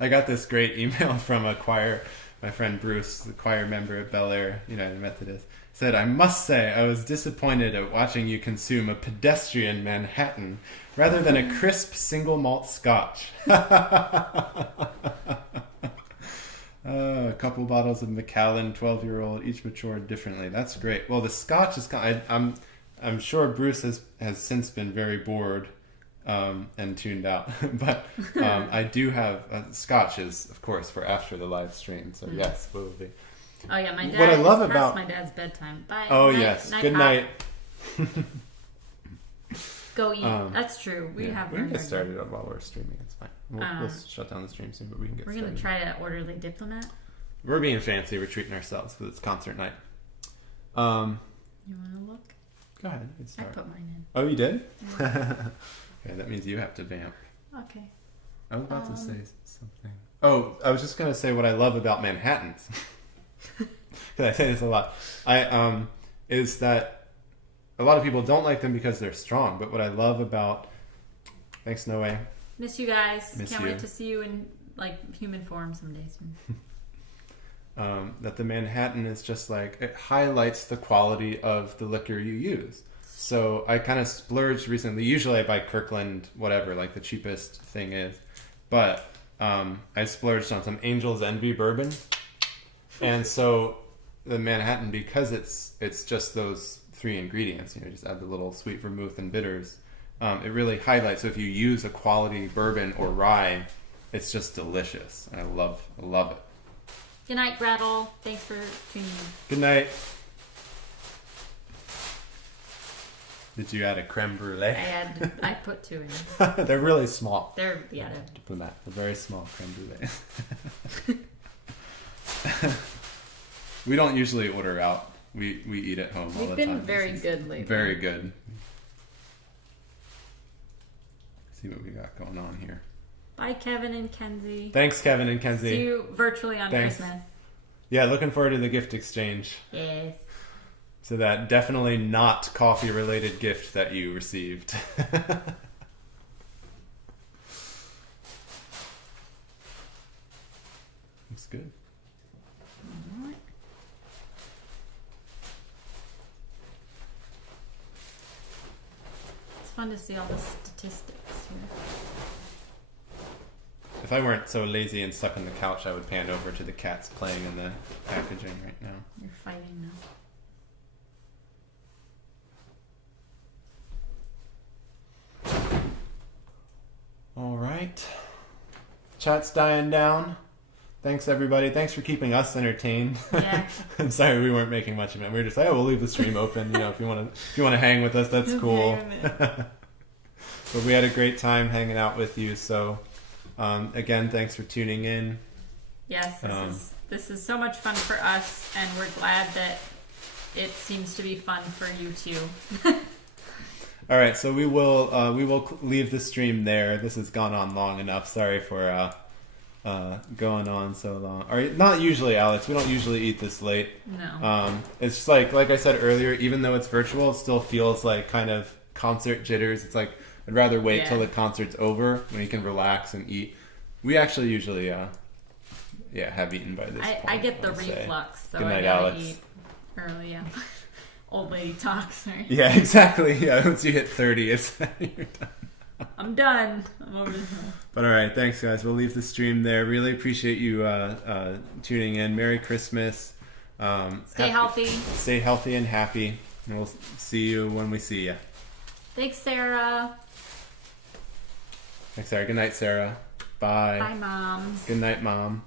I got this great email from a choir, my friend Bruce, the choir member at Bel Air United Methodist, said, "I must say I was disappointed at watching you consume a pedestrian Manhattan rather than a crisp single malt scotch." A couple bottles of Macallan, 12-year-old, each matured differently. That's great. Well, the scotch is I'm sure Bruce has since been very bored and tuned out. But I do have scotch is, of course, for after the live stream. So yes, will be. Oh yeah, my dad. What I love past about my dad's bedtime. Bye. Oh night, yes, night good pop. night. Go eat. That's true. We can get started while we're streaming. It's fine. We'll shut down the stream soon, but we can get started. We're gonna try to order the diplomat. We're being fancy. We're treating ourselves because it's concert night. You want to look? Go ahead. I put mine in. Oh, you did? Yeah. Okay, that means you have to vamp. Okay. I was about to say something. Oh, I was just going to say what I love about Manhattans. Because I say this a lot. Is that a lot of people don't like them because they're strong. But what I love about... Thanks, Noe. Miss you guys. Miss Can't you. wait to see you in human form someday soon. That the Manhattan is just it highlights the quality of the liquor you use. So I kind of splurged recently. Usually I buy Kirkland, whatever, the cheapest thing is. But I splurged on some Angel's Envy bourbon. And so the Manhattan, because it's just those three ingredients, just add the little sweet vermouth and bitters, it really highlights. So if you use a quality bourbon or rye, it's just delicious. I love it. Good night, Rattle. Thanks for tuning in. Good night. Did you add a creme brulee? I put 2 in. They're really small. They're Diplomat. They're very small creme brulee. We don't usually order out. We eat at home all the time. We've been very good lately. Very good. Let's see what we got going on here. Bye, Kevin and Kenzie. Thanks, Kevin and Kenzie. See you virtually on Christmas. Yeah, looking forward to the gift exchange. Yes. So that definitely not coffee-related gift that you received. Looks good. All right. It's fun to see all the statistics here. If I weren't so lazy and stuck on the couch, I would pan over to the cats playing in the packaging right now. You're fighting now. All right. Chat's dying down. Thanks, everybody. Thanks for keeping us entertained. Yeah. I'm sorry we weren't making much of it. We were just we'll leave the stream open. If you want to hang with us, that's cool. But we had a great time hanging out with you. So, again, thanks for tuning in. Yes, this is so much fun for us, and we're glad that it seems to be fun for you too. All right, so we will leave the stream there. This has gone on long enough. Sorry for going on so long. Not usually, Alex. We don't usually eat this late. No. It's just like I said earlier. Even though it's virtual, it still feels like kind of concert jitters. It's like I'd rather wait till the concert's over when you can relax and eat. We actually usually have eaten by this point. I get the reflux, so Good night, I gotta Alex. eat early. Yeah. Old lady talks, right? Yeah, exactly. Yeah, once you hit 30, it's you're done. I'm done. I'm over the hill. But all right, thanks, guys. We'll leave the stream there. Really appreciate you tuning in. Merry Christmas. Stay healthy. Stay healthy and happy. And we'll see you when we see you. Thanks, Sarah. Thanks, Sarah. Good night, Sarah. Bye. Bye, moms. Good night, Mom.